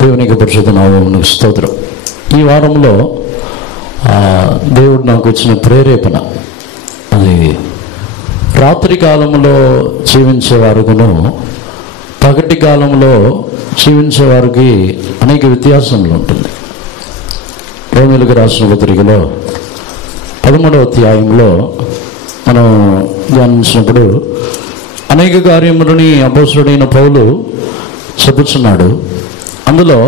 దేవునికి పరిశుద్ధ నామమునకు స్తోత్రం. ఈ వారంలో దేవుడు నాకు వచ్చిన ప్రేరేపణ, అది రాత్రి కాలంలో జీవించే వారుకును పగటి కాలంలో జీవించే వారికి అనేక వ్యత్యాసములు ఉంటుంది. రోమీయులకు రాసిన పత్రికలో 13వ అధ్యాయంలో మనం ధ్యానించినప్పుడు అనేక కార్యములని అపోస్తలుడైన పౌలు చెబుతున్నాడు. అందులో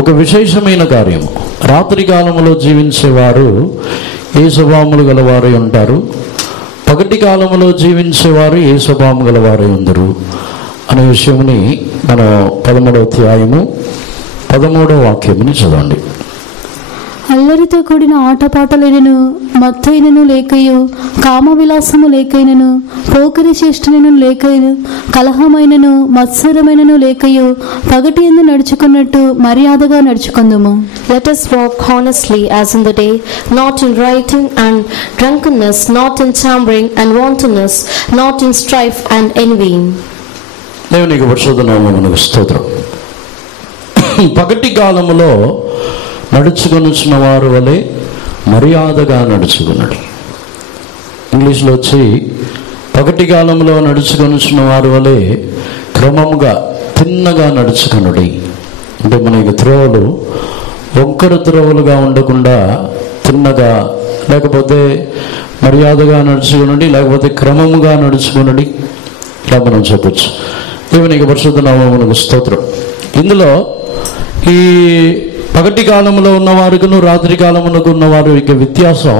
ఒక విశేషమైన కార్యము, రాత్రి కాలంలో జీవించేవారు ఏ స్వభావములు గలవారై ఉంటారు, పగటి కాలంలో జీవించేవారు ఏ స్వభావం గలవారై ఉందరు అనే విషయముని మనం 13వ అధ్యాయము 13వ వాక్యముని చదవండి. అల్లరితో కూడిన ఆటపాటలైనను మత్తైనను లేకయు, కామ విలాసము లేకైనను, పోకరి చేష్టనను లేకయు, కలహమైనను మత్సరమైనను లేకయు, పగటి యందు నడుచుకున్నట్టు మర్యాదగా నడుచుకుందుము. Let us walk honestly as in the day, not in rioting and drunkenness, not in tampering and wantonness, not in strife and envying. దేవునికి పరిశుద్ధ నామమునకు స్తోత్రం. పగటి కాలములో నడుచుకొనుచున్న వారు వలె మర్యాదగా నడుచుకున్నాడు. ఇంగ్లీష్లో వచ్చి పగటి కాలంలో నడుచుకొనుచున్న వారు వలె క్రమముగా తిన్నగా నడుచుకునుడి. అంటే మనకి త్రోవలు వంకర త్రోవలుగా ఉండకుండా తిన్నగా, లేకపోతే మర్యాదగా నడుచుకునుడి, లేకపోతే క్రమముగా నడుచుకునుడి, ఇలా మనం చెప్పచ్చు. దేవునికి పరిశుద్ధ నామమునకు స్తోత్రం. ఇందులో ఈ పగటి కాలంలో ఉన్నవారుకును రాత్రి కాలమునకు ఉన్నవారు ఇక వ్యత్యాసం,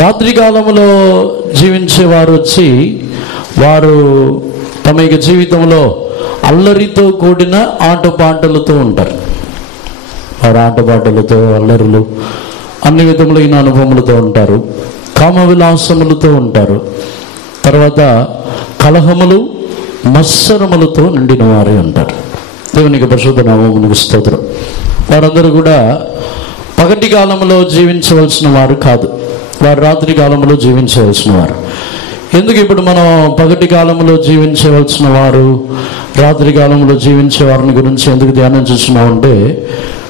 రాత్రి కాలంలో జీవించేవారు వచ్చి వారు తమ యొక్క జీవితంలో అల్లరితో కూడిన ఆటపాటలతో ఉంటారు. వారు ఆటపాటలతో, అల్లరులు, అన్ని విధములైన అనుభవములతో ఉంటారు. కామ విలాసములతో ఉంటారు. తర్వాత కలహములు మత్సరములతో నిండిన వారే ఉంటారు. దేవునికి పరిశుద్ధ నామమునకు స్తోత్రం. వారందరూ కూడా పగటి కాలంలో జీవించవలసిన వారు కాదు, వారు రాత్రి కాలంలో జీవించవలసిన వారు. ఎందుకు ఇప్పుడు మనం పగటి కాలంలో జీవించవలసిన వారు, రాత్రి కాలంలో జీవించే వారిని గురించి ఎందుకు ధ్యానం చేస్తున్నామంటే,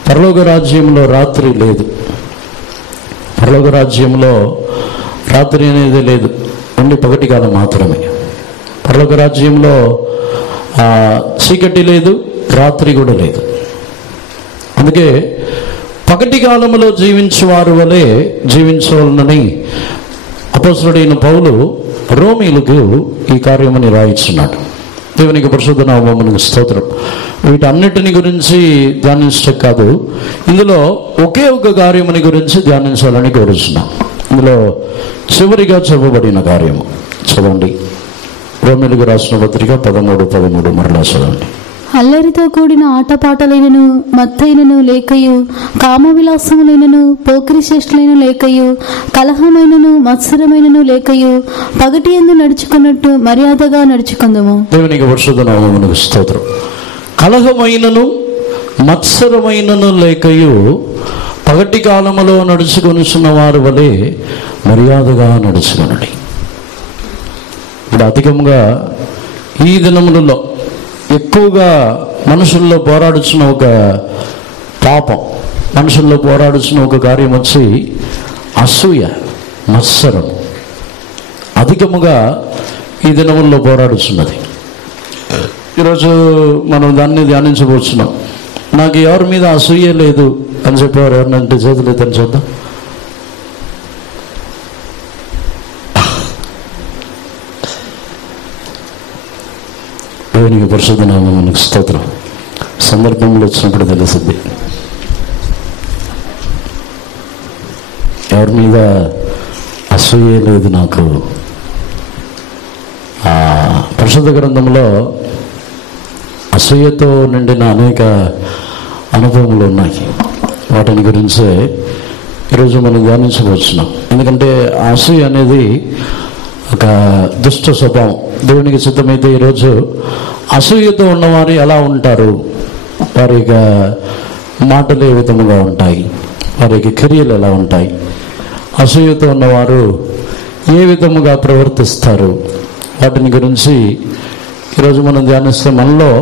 పరలోక రాజ్యంలో రాత్రి లేదు. పరలోక రాజ్యంలో రాత్రి అనేది లేదు, ఓన్లీ పగటి కాలం మాత్రమే. పరలోక రాజ్యంలో చీకటి లేదు, రాత్రి కూడా లేదు. అందుకే పగటి కాలంలో జీవించేవారు వలె జీవించవాలని అపోస్తలుడైన పౌలు రోమీయులకు ఈ కార్యమని రాయిస్తున్నాడు. దేవునికి పరిశుద్ధ నామమునకు స్తోత్రం. వీటన్నిటిని గురించి ధ్యానించడం కాదు, ఇందులో ఒకే ఒక కార్యమని గురించి ధ్యానించాలని కోరుతున్నాం. ఇందులో చివరిగా చెప్పబడిన కార్యము చదవండి. రోమీయులకు రాసిన పత్రిక 13:13 మరలా చదవండి. అల్లరితో కూడిన ఆటపాటలైనను మత్తైనను లేకయు, కామ విలాసములైనను పోకిరి చేష్టలైన లేకయు, కలహమైనను మత్సరమైనను లేకయు, పగటి యందు నడుచుకున్నట్టు మర్యాదగా నడుచుకుందుము. దేవునికి పరిశుద్ధ నామమునకు స్తోత్రం. కలహమైనను మత్సరమైనను లేకయు, పగటి కాలములో నడుచుకొనుచున్న వారి వలె మర్యాదగా నడుచుకొనుడి. ఇప్పుడు అధికంగా ఈ దినములలో ఎక్కువగా మనుషుల్లో పోరాడుచున్న ఒక పాపం, మనుషుల్లో పోరాడుచున్న ఒక కార్యం వచ్చి అసూయ, మత్సరం అధికముగా ఈ దినముల్లో పోరాడుచున్నది. ఈరోజు మనం దాన్ని ధ్యానించబోతున్నాం. నాకు ఎవరి మీద అసూయ లేదు అని చెప్పేవారు ఎవరినంటే చేతులు ఎత్తని చూద్దాం. దేవునికి పరిశుద్ధ నామమునకు స్తోత్రం. సందర్భంలో వచ్చినప్పుడు తెలుస్తుంది ఎవరి మీద అసూయ లేదు నాకు. పరిశుద్ధ గ్రంథంలో అసూయతో నిండిన అనేక అనుభవములు ఉన్నాయి. వాటిని గురించే ఈరోజు మనం ధ్యానించవచ్చున్నాం. ఎందుకంటే అసూయ అనేది ఒక దుష్ట స్వభావం. దేవునికి సిద్ధమైతే ఈరోజు అసూయతో ఉన్నవారు ఎలా ఉంటారు, వారి యొక్క మాటలు ఏ విధముగా ఉంటాయి, వారి యొక్క క్రియలు ఎలా ఉంటాయి, అసూయతో ఉన్నవారు ఏ విధముగా ప్రవర్తిస్తారు, వాటిని గురించి ఈరోజు మనం ధ్యానిస్తే మనలో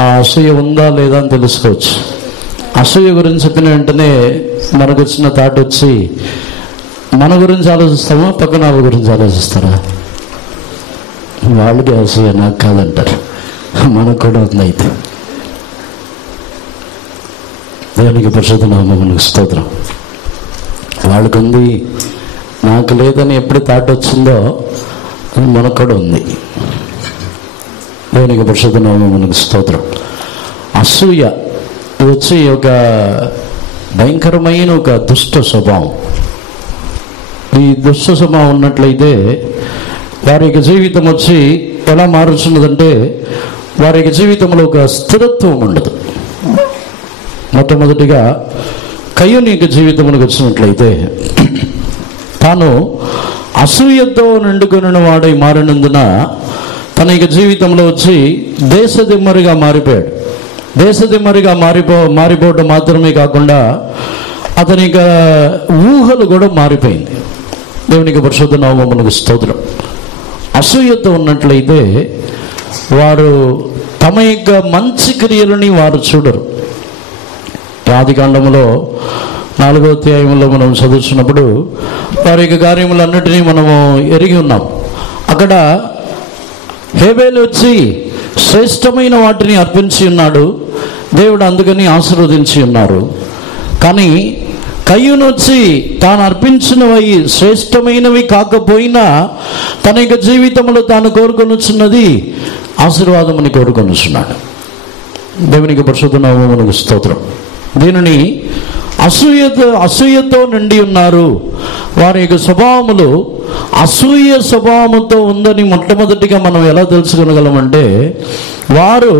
ఆ అసూయ ఉందా లేదా అని తెలుసుకోవచ్చు. అసూయ గురించి చెప్పిన వెంటనే మనకు వచ్చిన థాట్ వచ్చి మన గురించి ఆలోచిస్తామా, పక్కన వాళ్ళ గురించి ఆలోచిస్తారా? వాళ్ళకి అసూయ, నాకు కాదంటారు. మనకు కూడా ఉంది. అయితే దేవునికి పరిశుద్ధ నామమునకు స్తోత్రం. వాళ్ళకు ఉంది, నాకు లేదని ఎప్పుడు థాట్ వచ్చిందో అది మనకు కూడా ఉంది. దేవునికి పరిశుద్ధ నామమునకు స్తోత్రం. అసూయ వచ్చి ఒక భయంకరమైన ఒక దుష్ట స్వభావం. ఈ దుష్ట స్వభావం ఉన్నట్లయితే వారి యొక్క జీవితం వచ్చి ఎలా మారుతున్నదంటే వారి యొక్క జీవితంలో ఒక స్థిరత్వం ఉండదు. మొట్టమొదటిగా కయ్యూని యొక్క జీవితంలోకి వచ్చినట్లయితే తాను అసూయతో నిండుకొనిన వాడై మారినందున తన యొక్క జీవితంలో వచ్చి దేశదిమ్మరిగా మారిపోయాడు. దేశదిమ్మరిగా మారిపోవడం మాత్రమే కాకుండా అతని యొక్క ఊహలు కూడా మారిపోయింది. దేవునికి పరిశుద్ధ నామమునకు స్తోత్రం. అసూయతో ఉన్నట్లయితే వారు తమ యొక్క మంచి క్రియలని వారు చూడరు. ఆదికాండములో 4వ అధ్యాయంలో మనం చదువుతున్నప్పుడు వారి యొక్క కార్యములన్నిటినీ మనము ఎరిగి ఉన్నాం. అక్కడ హేబేలు వచ్చి శ్రేష్టమైన వాటిని అర్పించి ఉన్నాడు, దేవుడు అందుకని ఆశీర్వదించి ఉన్నారు. కానీ కయ్యూను వచ్చి తాను అర్పించినవి శ్రేష్టమైనవి కాకపోయినా తన యొక్క జీవితంలో తాను కోరుకొనుచున్నది ఆశీర్వాదమని కోరుకొనుచున్నాడు. దేవునికి పరిశుద్ధ నామమునకు స్తోత్రం. దీనిని అసూయతో నిండి ఉన్నారు. వారి యొక్క స్వభావములు అసూయ స్వభావముతో ఉందని మొట్టమొదటిగా మనం ఎలా తెలుసుకోగలమంటే వారు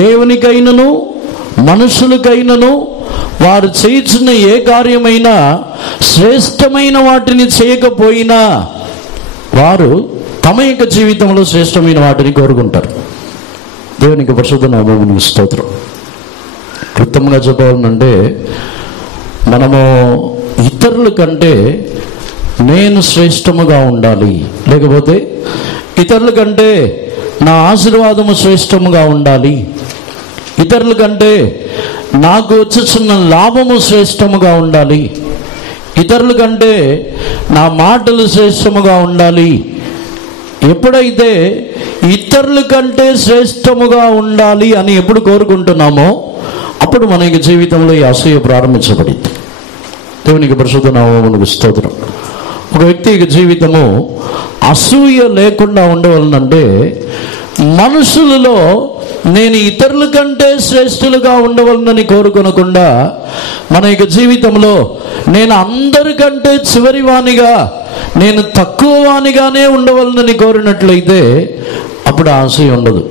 దేవునికైనను మనుషులకైనను వారు చేయించిన ఏ కార్యమైనా శ్రేష్టమైన వాటిని చేయకపోయినా వారు తమ యొక్క జీవితంలో శ్రేష్టమైన వాటిని కోరుకుంటారు. దేవునికి పరిశుద్ధ నామమునకు స్తోత్రం. క్లుప్తంగా చెప్పాలంటే మనము ఇతరుల కంటే నేను శ్రేష్టముగా ఉండాలి, లేకపోతే ఇతరుల కంటే నా ఆశీర్వాదము శ్రేష్టముగా ఉండాలి, ఇతరుల కంటే నాకు వచ్చుచున్న లాభము శ్రేష్టముగా ఉండాలి, ఇతరుల కంటే నా మాటలు శ్రేష్టముగా ఉండాలి. ఎప్పుడైతే ఇతరుల కంటే శ్రేష్టముగా ఉండాలి అని ఎప్పుడు కోరుకుంటున్నామో అప్పుడు మన యొక్క జీవితంలో ఈ అసూయ ప్రారంభించబడింది. దేవునికి పరిశుద్ధ నామమునకు స్తోత్రం. ఒక వ్యక్తి యొక్క జీవితము అసూయ లేకుండా ఉండవలనంటే మనుషులలో నేను ఇతరుల కంటే శ్రేష్ఠులుగా ఉండవలనని కోరుకొనకుండా మన యొక్క జీవితంలో నేను అందరికంటే చివరి వానిగా, నేను తక్కువ వానిగానే ఉండవలనని కోరినట్లయితే అప్పుడు అసూయ ఉండదు.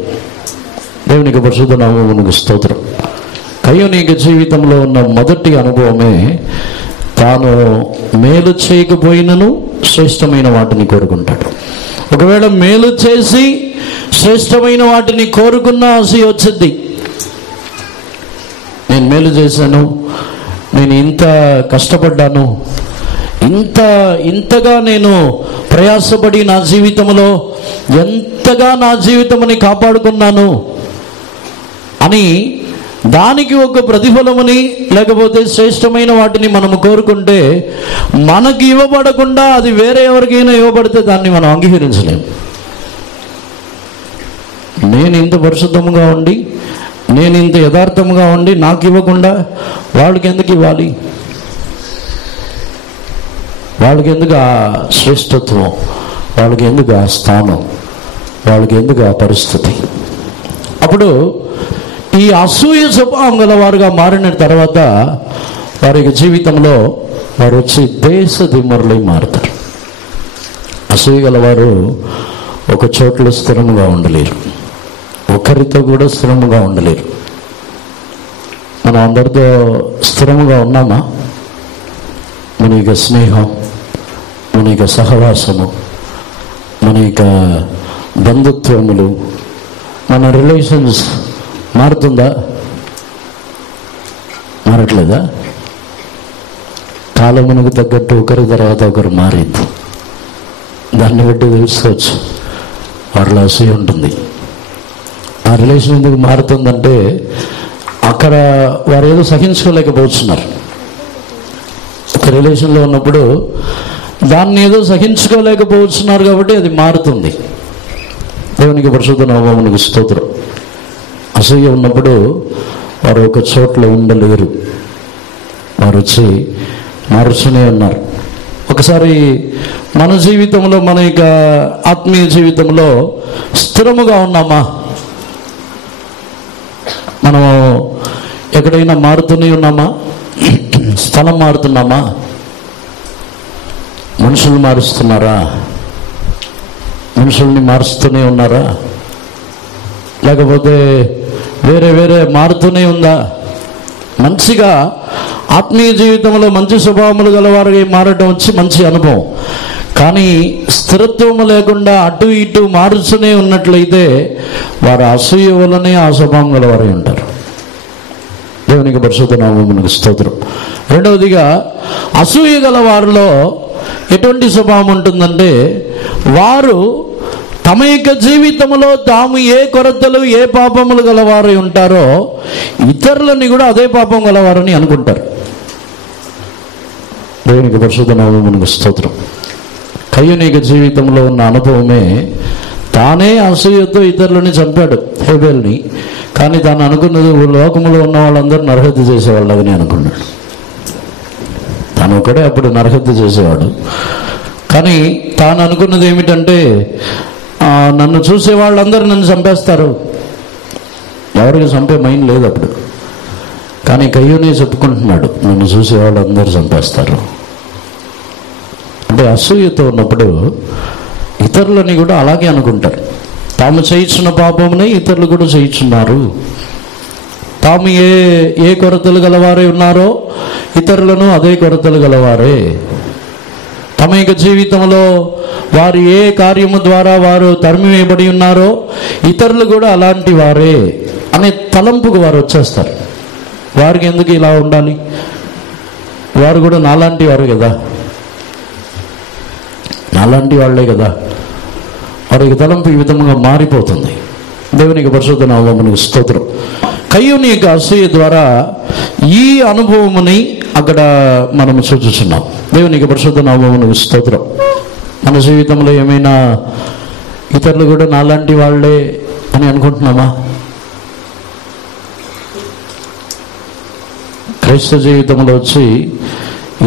దేవునికి పరిశుద్ధ నామమునకు స్తోత్రం. కయ్యూని యొక్క జీవితంలో ఉన్న మొదటి అనుభవమే తాను మేలు చేయకపోయినను శ్రేష్టమైన వాటిని కోరుకుంటాడు. ఒకవేళ మేలు చేసి శ్రేష్టమైన వాటిని కోరుకున్న అసూయ వచ్చింది. నేను మేలు చేశాను, నేను ఇంత కష్టపడ్డాను, ఇంతగా నేను ప్రయాసపడి నా జీవితంలో ఎంతగా నా జీవితముని కాపాడుకున్నాను అని దానికి ఒక ప్రతిఫలమని లేకపోతే శ్రేష్టమైన వాటిని మనము కోరుకుంటే మనకి ఇవ్వబడకుండా అది వేరే ఎవరికైనా ఇవ్వబడితే దాన్ని మనం అంగీకరించలేము. నేను ఇంత పరిశుద్ధముగా ఉండి, నేను ఇంత యథార్థముగా ఉండి నాకు ఇవ్వకుండా వాళ్ళకి ఎందుకు ఇవ్వాలి? వాళ్ళకి ఎందుకు ఆ శ్రేష్టత్వం, వాళ్ళకి ఎందుకు ఆ స్థానం, వాళ్ళకి ఎందుకు ఆ పరిస్థితి? అప్పుడు ఈ అసూయ స్వభావం గలవారుగా మారిన తర్వాత వారి జీవితంలో వారు వచ్చి దేశ దిమ్మరులై మారుతారు. అసూయ గలవారు ఒక చోట్ల స్థిరముగా ఉండలేరు, ఒకరితో కూడా స్థిరముగా ఉండలేరు. మనం అందరితో స్థిరముగా ఉన్నామా? మన యొక్క స్నేహం, మన యొక్క సహవాసము, మన యొక్క బంధుత్వములు, మన రిలేషన్స్ మారుతుందా? మారట్లేదా? కాలమునకు తగ్గట్టు ఒకరి తర్వాత ఒకరు మారింది. దాన్ని బట్టి తెలుసుకోవచ్చు వారిలో అసూయ ఉంటుంది. ఆ రిలేషన్ ఎందుకు మారుతుందంటే అక్కడ వారు ఏదో సహించుకోలేకపోతున్నారు. ఒక రిలేషన్లో ఉన్నప్పుడు దాన్ని ఏదో సహించుకోలేకపోతున్నారు కాబట్టి అది మారుతుంది. దేవునికి పరిశుద్ధ నామమునకు స్తోత్రం. అసూయ ఉన్నప్పుడు వారు ఒక చోట్ల ఉండలేరు, వారు వచ్చి మారుస్తూనే ఉన్నారు. ఒకసారి మన జీవితంలో, మన యొక్క ఆత్మీయ జీవితంలో స్థిరముగా ఉన్నామా? మనము ఎక్కడైనా మారుతూనే ఉన్నామా? స్థలం మారుతున్నామా? మనుషులు మారుస్తున్నారా? మనుషుల్ని మారుస్తూనే ఉన్నారా? లేకపోతే వేరే వేరే మారుతూనే ఉందా? మంచిగా ఆత్మీయ జీవితంలో మంచి స్వభావములు గలవారికి మారడం వచ్చి మంచి అనుభవం. కానీ స్థిరత్వము లేకుండా అటు ఇటు మారుస్తూనే ఉన్నట్లయితే వారు అసూయ వలనే ఆ స్వభావం గలవారై ఉంటారు. దేవునికి పరిశుద్ధ నామమునకు స్తోత్రం. రెండవదిగా, అసూయ గల వారిలో ఎటువంటి స్వభావం ఉంటుందంటే, వారు తమ యొక్క జీవితంలో తాము ఏ కొరతలు, ఏ పాపములు గలవారై ఉంటారో ఇతరులని కూడా అదే పాపం గలవారని అనుకుంటారు. దేవునికి పరిశుద్ధ నామమునకు స్తోత్రం. కయ్యూని జీవితంలో ఉన్న అనుభవమే, తానే అసూయతో ఇతరులని చంపాడు, హేబేల్ని. కానీ తాను అనుకున్నది లోకములో ఉన్న వాళ్ళందరూ నరహత్య చేసేవాళ్ళని అనుకున్నాడు. తాను ఒకడే అప్పుడు నరహత్య చేసేవాడు. కానీ తాను అనుకున్నది ఏమిటంటే, నన్ను చూసే వాళ్ళందరూ నన్ను చంపేస్తారు. ఎవరికి చంపే మైండ్ లేదు అప్పుడు. కానీ కయ్యూనే చెప్పుకుంటున్నాడు, నన్ను చూసే వాళ్ళందరూ చంపేస్తారు. అంటే అసూయతో ఉన్నప్పుడు ఇతరులని కూడా అలాగే అనుకుంటారు. తాము చేయించిన పాపమునే ఇతరులు కూడా చేయించున్నారు. తాము ఏ కొరతలు గలవారే ఉన్నారో ఇతరులను అదే కొరతలు గలవారే. తమ యొక్క జీవితంలో వారు ఏ కార్యము ద్వారా వారు తరిమివేయబడి ఉన్నారో ఇతరులు కూడా అలాంటి వారే అనే తలంపుకు వారు వచ్చేస్తారు. వారికి ఎందుకు ఇలా ఉండాలి, వారు కూడా నాలాంటి వారు కదా, నాలాంటి వాళ్ళే కదా. వారికి తలంపు ఈ విధంగా మారిపోతుంది. దేవునికి పరిశుద్ధ నామమునకు స్తోత్రం. కయ్యూని యొక్క అసూయ ద్వారా ఈ అనుభవముని అక్కడ మనము చూస్తున్నాం. దేవునికి పరిశుద్ధ నామమునకు స్తోత్రం. మన జీవితంలో ఏమైనా ఇతరులు కూడా నాలాంటి వాళ్ళే అని అనుకుంటున్నామా? క్రైస్తవ జీవితంలో వచ్చి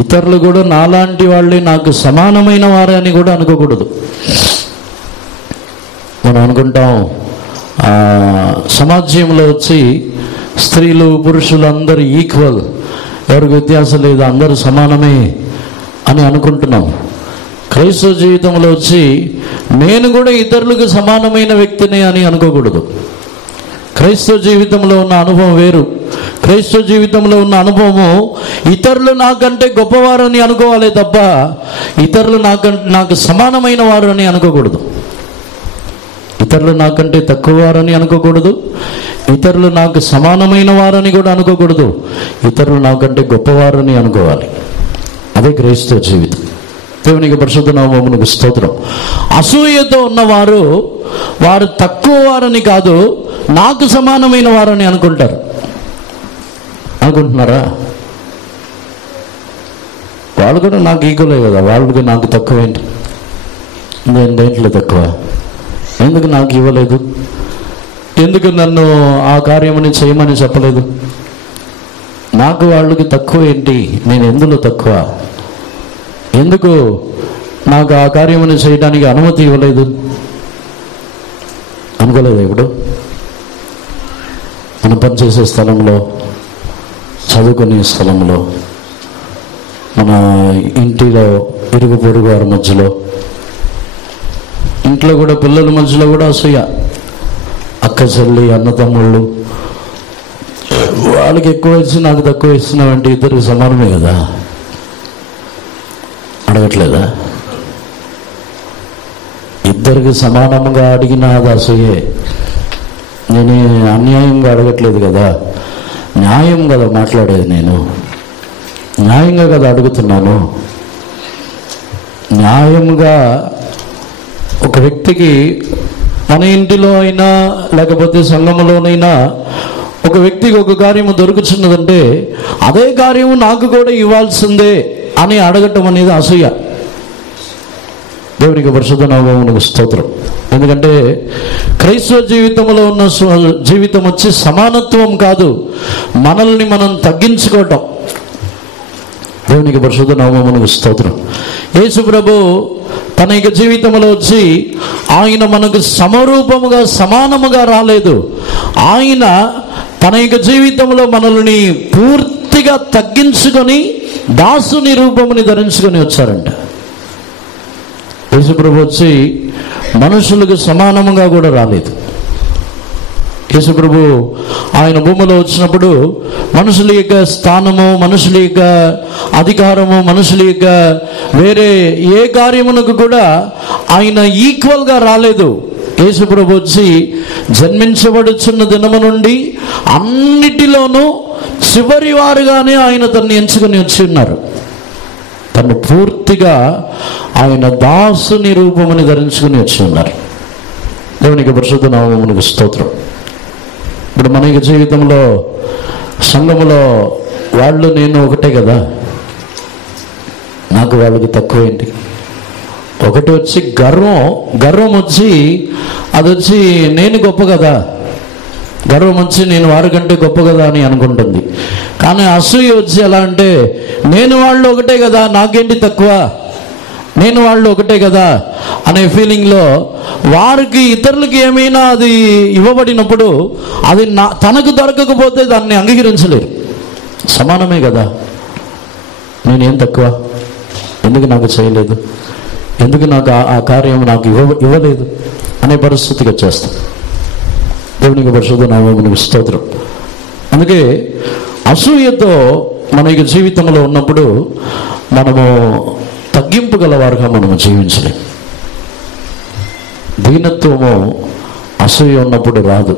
ఇతరులు కూడా నాలాంటి వాళ్ళే, నాకు సమానమైన వారే అని కూడా అనుకోకూడదు. మనం అనుకుంటాం సమాజంలో వచ్చి స్త్రీలు పురుషులు అందరూ ఈక్వల్, ఎవరికి వ్యత్యాసం లేదు, అందరూ సమానమే అని అనుకుంటున్నాం. క్రైస్తవ జీవితంలో వచ్చి నేను కూడా ఇతరులకు సమానమైన వ్యక్తిని అని అనుకోకూడదు. క్రైస్తవ జీవితంలో ఉన్న అనుభవం వేరు. క్రైస్తవ జీవితంలో ఉన్న అనుభవము ఇతరులు నాకంటే గొప్పవారని అనుకోవాలి తప్ప ఇతరులు నాకు సమానమైన వారు అని అనుకోకూడదు. ఇతరులు నాకంటే తక్కువ వారని అనుకోకూడదు. ఇతరులు నాకు సమానమైన వారని కూడా అనుకోకూడదు. ఇతరులు నాకంటే గొప్పవారని అనుకోవాలి. అదే క్రైస్తవ జీవితం. దేవునికి పరిశుద్ధ నామమునకు స్తోత్రం. అసూయతో ఉన్నవారు వారు తక్కువ వారని కాదు, నాకు సమానమైన వారని అనుకుంటారు. అనుకుంటున్నారా? వాళ్ళు కూడా నాకు ఈక్వలే కదా, వాళ్ళకి నాకు తక్కువేంటి, నేను దేంట్లో తక్కువ, ఎందుకు నాకు ఇవ్వలేదు, ఎందుకు నన్ను ఆ కార్యమని చేయమని చెప్పలేదు, నాకు వాళ్ళకి తక్కువ ఏంటి, నేను ఎందులో తక్కువ, ఎందుకు నాకు ఆ కార్యమని చేయడానికి అనుమతి ఇవ్వలేదు అనుకోలేదు. ఇప్పుడు మనం పనిచేసే స్థలంలో, చదువుకునే స్థలంలో, మన ఇంటిలో ఇరుగు పొరుగు వారి మధ్యలో, ఇంట్లో కూడా పిల్లల మధ్యలో కూడా అసూయ. అక్క చెల్లి అన్న తమ్ముళ్ళు, వాళ్ళకి ఎక్కువ ఇచ్చి నాకు తక్కువ ఇస్తున్నావంటే ఇద్దరికి సమానమే కదా. అడగట్లేదా? ఇద్దరికి సమానంగా అడిగిన అది అసూయే. నేను అన్యాయంగా అడగట్లేదు కదా, న్యాయం కదా మాట్లాడేది, నేను న్యాయంగా కదా అడుగుతున్నాను. న్యాయంగా ఒక వ్యక్తికి మన ఇంటిలో అయినా లేకపోతే సంఘములోనైనా ఒక వ్యక్తికి ఒక కార్యము దొరుకుతున్నదంటే అదే కార్యము నాకు కూడా ఇవ్వాల్సిందే అని అడగటం అనేది అసూయ. దేవునికి పరిశుద్ధ నామమునకు స్తోత్రం. ఎందుకంటే క్రైస్తవ జీవితంలో ఉన్న జీవితం వచ్చి సమానత్వం కాదు, మనల్ని మనం తగ్గించుకోవటం. దేవునికి పరిశుద్ధ నామమునకు స్తోత్రం. యేసు ప్రభు తన యొక్క జీవితంలో వచ్చి ఆయన మనకు సమరూపముగా సమానముగా రాలేదు. ఆయన తన యొక్క జీవితంలో మనల్ని పూర్తిగా తగ్గించుకొని దాసుని రూపముని ధరించుకొని వచ్చారంట. యేసు ప్రభు వచ్చి మనుషులకు సమానముగా కూడా రాలేదు. యేసు ప్రభు ఆయన భూమిలో వచ్చినప్పుడు మనుషుల యొక్క స్థానము, మనుషుల యొక్క అధికారము, మనుషుల యొక్క వేరే ఏ కార్యమునకు కూడా ఆయన ఈక్వల్గా రాలేదు. యేసు ప్రభు వచ్చి జన్మించబడుచున్న దినము నుండి అన్నిటిలోనూ చివరి వారుగానే ఆయన తనని ఎంచుకొని వచ్చి ఉన్నారు. తను పూర్తిగా ఆయన దాసుని రూపముని ధరించుకుని వచ్చి ఉన్నారు. దేవునికి పరిశుద్ధ నామమునకు స్తోత్రం. ఇప్పుడు మన యొక్క జీవితంలో సంఘములో వాళ్ళు నేను ఒకటే కదా, నాకు వాళ్ళకి తక్కువ ఏంటి? ఒకటి వచ్చి గర్వం వచ్చి అది వచ్చి నేను గొప్ప కదా, గర్వం వచ్చి నేను వారికంటే గొప్ప కదా అని అనుకుంటుంది. కానీ అసూయ వచ్చి ఎలా అంటే నేను వాళ్ళు ఒకటే కదా, నాకేంటి తక్కువ, నేను వాళ్ళు ఒకటే కదా అనే ఫీలింగ్లో వారికి ఇతరులకి ఏమైనా అది ఇవ్వబడినప్పుడు అది తనకు దొరకకపోతే దాన్ని అంగీకరించలేరు. సమానమే కదా, నేనేం తక్కువ, ఎందుకు నాకు చేయలేదు, ఎందుకు నాకు ఆ కార్యం నాకు ఇవ్వలేదు అనే పరిస్థితికి వచ్చేస్తాం. దేవునికి పరిశుద్ధ నామమునకు స్తోత్రం. అందుకే అసూయతో మన యొక్క జీవితంలో ఉన్నప్పుడు మనము తగ్గింపు గలవారుగా మనము జీవించలేం. దీనత్వము అసూయ ఉన్నప్పుడు రాదు.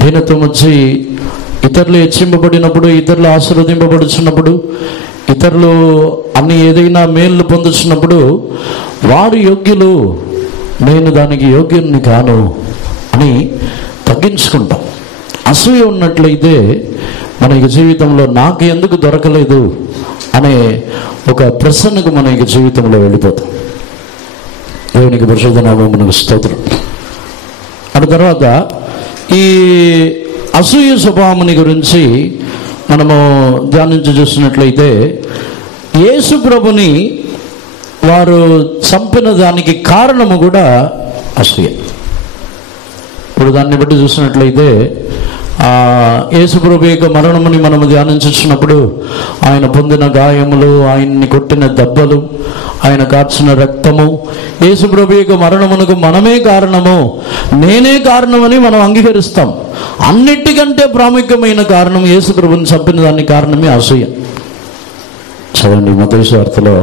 దీనత్వం వచ్చి ఇతరులు హెచ్చింపబడినప్పుడు, ఇతరులు ఆశీర్వదింపబడుచున్నప్పుడు, ఇతరులు అన్ని ఏదైనా మేలు పొందుతున్నప్పుడు వారు యోగ్యులు, నేను దానికి యోగ్యుని కాను అని తగ్గించుకుంటాం. అసూయ ఉన్నట్లయితే మన యొక్క జీవితంలో నాకు ఎందుకు దొరకలేదు అనే ఒక ప్రశ్నకు మన యొక్క జీవితంలో వెళ్ళిపోతాం. దేవునికి పరిశుద్ధ నామమునకు స్తోత్రం. ఆ తర్వాత ఈ అసూయ స్వభావముని గురించి మనము ధ్యానించి చూసినట్లయితే యేసు ప్రభుని వారు చంపిన దానికి కారణము కూడా అసూయ. ఇప్పుడు దాన్ని బట్టి చూసినట్లయితే యేసు ప్రభు యొక్క మరణముని మనము ధ్యానించున్నప్పుడు ఆయన పొందిన గాయములు, ఆయన్ని కొట్టిన దెబ్బలు, ఆయన కార్చిన రక్తము, యేసు ప్రభు యొక్క మరణమునకు మనమే కారణము, నేనే కారణమని మనం అంగీకరిస్తాం. అన్నిటికంటే ప్రాముఖ్యమైన కారణం యేసు ప్రభుని చంపిన దానికి కారణమే అసూయ. చదవండి మత్తయి సువార్తలో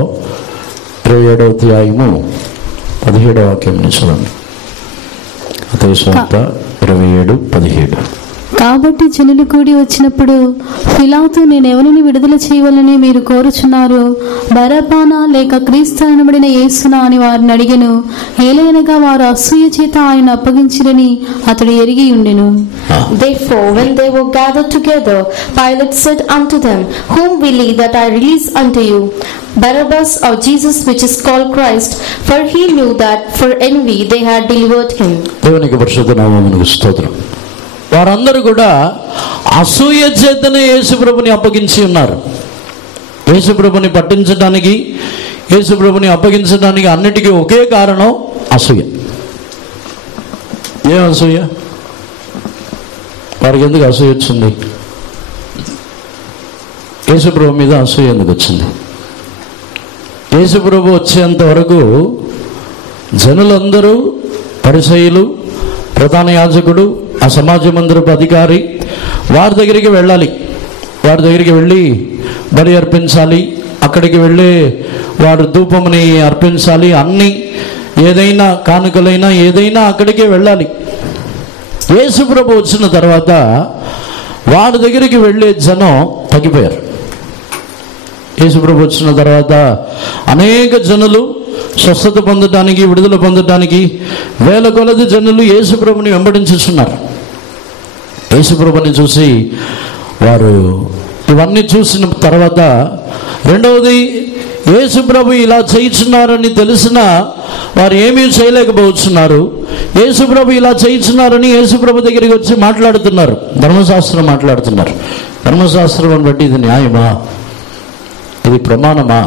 27వ అధ్యాయము 17వ వాక్యం చదవండి. మత్తయి సువార్త 27:17. కాబట్టి జనులు కూడి వచ్చినప్పుడు పిలాతు, నేను ఎవరిని విడుదల చేయవలని మీరు కోరుచున్నారు, బరబ్బానా లేక క్రీస్తు అనబడిన యేసునా అని వారిని అడిగెను. ఏలయనగా వారు అసూయ చేత ఆయన అప్పగించిరని అతడు ఎరిగి ఉండెను. Therefore, when they were gathered together, Pilate said unto them, Whom will ye that I release unto you, Barabbas or Jesus, which is called Christ? For he knew that for envy they had delivered him. దేవునికి పరిశుద్ధ నామమునకు స్తోత్రం. వారందరూ కూడా అసూయ చేతనే యేసుప్రభుని అప్పగించి ఉన్నారు. యేసుప్రభుని పట్టించడానికి, యేసుప్రభుని అప్పగించడానికి అన్నిటికీ ఒకే కారణం అసూయ. ఏం అసూయ? వారికి ఎందుకు అసూయ వచ్చింది? యేసుప్రభు మీద అసూయ ఎందుకు వచ్చింది? యేసుప్రభు వచ్చేంత వరకు జనులందరూ, పరిసయ్యులు, ప్రధాన యాజకుడు, ఆ సమాజ మందిరపు అధికారి వారి దగ్గరికి వెళ్ళాలి. వారి దగ్గరికి వెళ్ళి బలి అర్పించాలి. అక్కడికి వెళ్ళి వారు ధూపముని అర్పించాలి. అన్ని ఏదైనా కానుకలైనా ఏదైనా అక్కడికే వెళ్ళాలి. యేసు ప్రభు వచ్చిన తర్వాత వారి దగ్గరికి వెళ్ళే జనం తగ్గిపోయారు. యేసు ప్రభు వచ్చిన తర్వాత అనేక జనులు స్వస్థత పొందడానికి, విడుదల పొందడానికి వేల కొలది జనులు యేసుప్రభుని వెంబడించుతున్నారు. యేసుప్రభుని చూసి వారు ఇవన్నీ చూసిన తర్వాత, రెండవది యేసుప్రభు ఇలా చేయించున్నారని తెలిసినా వారు ఏమీ చేయలేకపోతున్నారు. యేసుప్రభు ఇలా చేయించున్నారని యేసుప్రభు దగ్గరికి వచ్చి మాట్లాడుతున్నారు, ధర్మశాస్త్రం మాట్లాడుతున్నారు. ధర్మశాస్త్రం బట్టి ఇది న్యాయమా, ఇది ప్రమాణమా,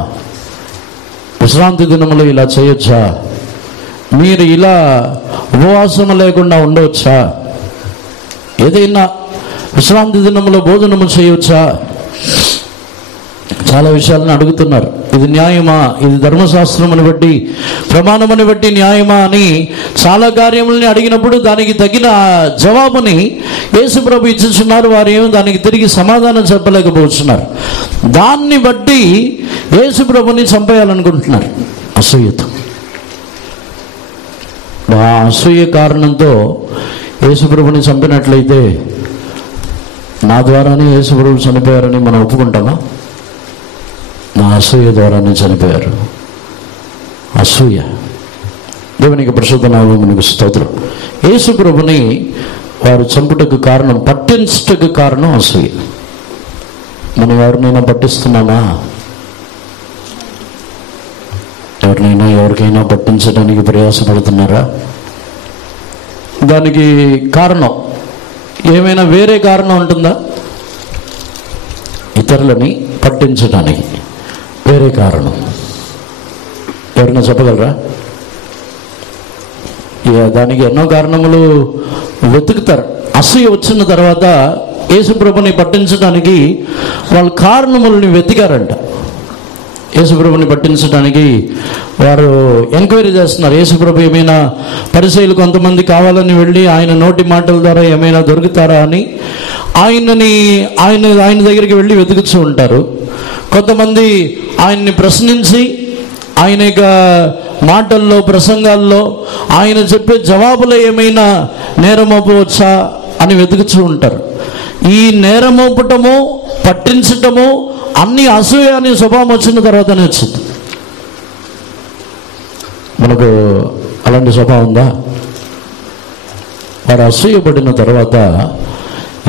విశ్రాంతి దినములో ఇలా చేయొచ్చా, మీరు ఇలా ఉపవాసం లేకుండా ఉండవచ్చా, ఏదైనా విశ్రాంతి దినములో భోజనము చేయవచ్చా, చాలా విషయాలను అడుగుతున్నారు. ఇది న్యాయమా, ఇది ధర్మశాస్త్రమును బట్టి, ప్రమాణముని బట్టి న్యాయమా అని చాలా కార్యములని అడిగినప్పుడు దానికి తగిన జవాబుని యేసుప్రభు ఇచ్చుచున్నారు. వారు ఏమో దానికి తిరిగి సమాధానం చెప్పలేకపోతున్నారు. దాన్ని బట్టి యేసుప్రభుని చంపేయాలనుకుంటున్నారు అసూయతో. ఆ అసూయ కారణంతో యేసుప్రభుని చంపినట్లయితే నా ద్వారానే యేసుప్రభు చనిపోయారని మనం ఒప్పుకుంటామా? నా అసూయ ద్వారానే చనిపోయారు. అసూయ. దేవునికి పరిశుద్ధ నామమునకు స్తోత్రం. యేసుప్రభుని వారు చంపుటకు కారణం, పట్టించుటకు కారణం అసూయ. మనం ఎవరినైనా పట్టిస్తున్నామా? ఎవరికైనా పట్టించడానికి ప్రయాసపడుతున్నారా? దానికి కారణం ఏమైనా వేరే కారణం ఉంటుందా? ఇతరులని పట్టించడానికి వేరే కారణం ఎవరైనా చెప్పగలరా? దానికి ఎన్నో కారణములు వెతుకుతారు. అసూయ వచ్చిన తర్వాత యేసుప్రభుని పట్టించడానికి వాళ్ళు కారణములని వెతికారంట. యేసుప్రభుని పట్టించడానికి వారు ఎంక్వైరీ చేస్తున్నారు. యేసుప్రభు ఏమైనా పరిచయులు కొంతమంది కావాలని వెళ్ళి ఆయన నోటి మాటల ద్వారా ఏమైనా దొరుకుతారా అని ఆయన దగ్గరికి వెళ్ళి వెతుకుతూ ఉంటారు. కొంతమంది ఆయన్ని ప్రశ్నించి ఆయన యొక్క మాటల్లో, ప్రసంగాల్లో ఆయన చెప్పే జవాబులో ఏమైనా నేరమోపవచ్చా అని వెతుకుతూ ఉంటారు. ఈ నేరమోపటము, పట్టించటము అన్ని అసూయ అనే స్వభావం వచ్చిన తర్వాతనే వచ్చింది. మనకు అలాంటి స్వభావం ఉందా? వారు అసూయపడిన తర్వాత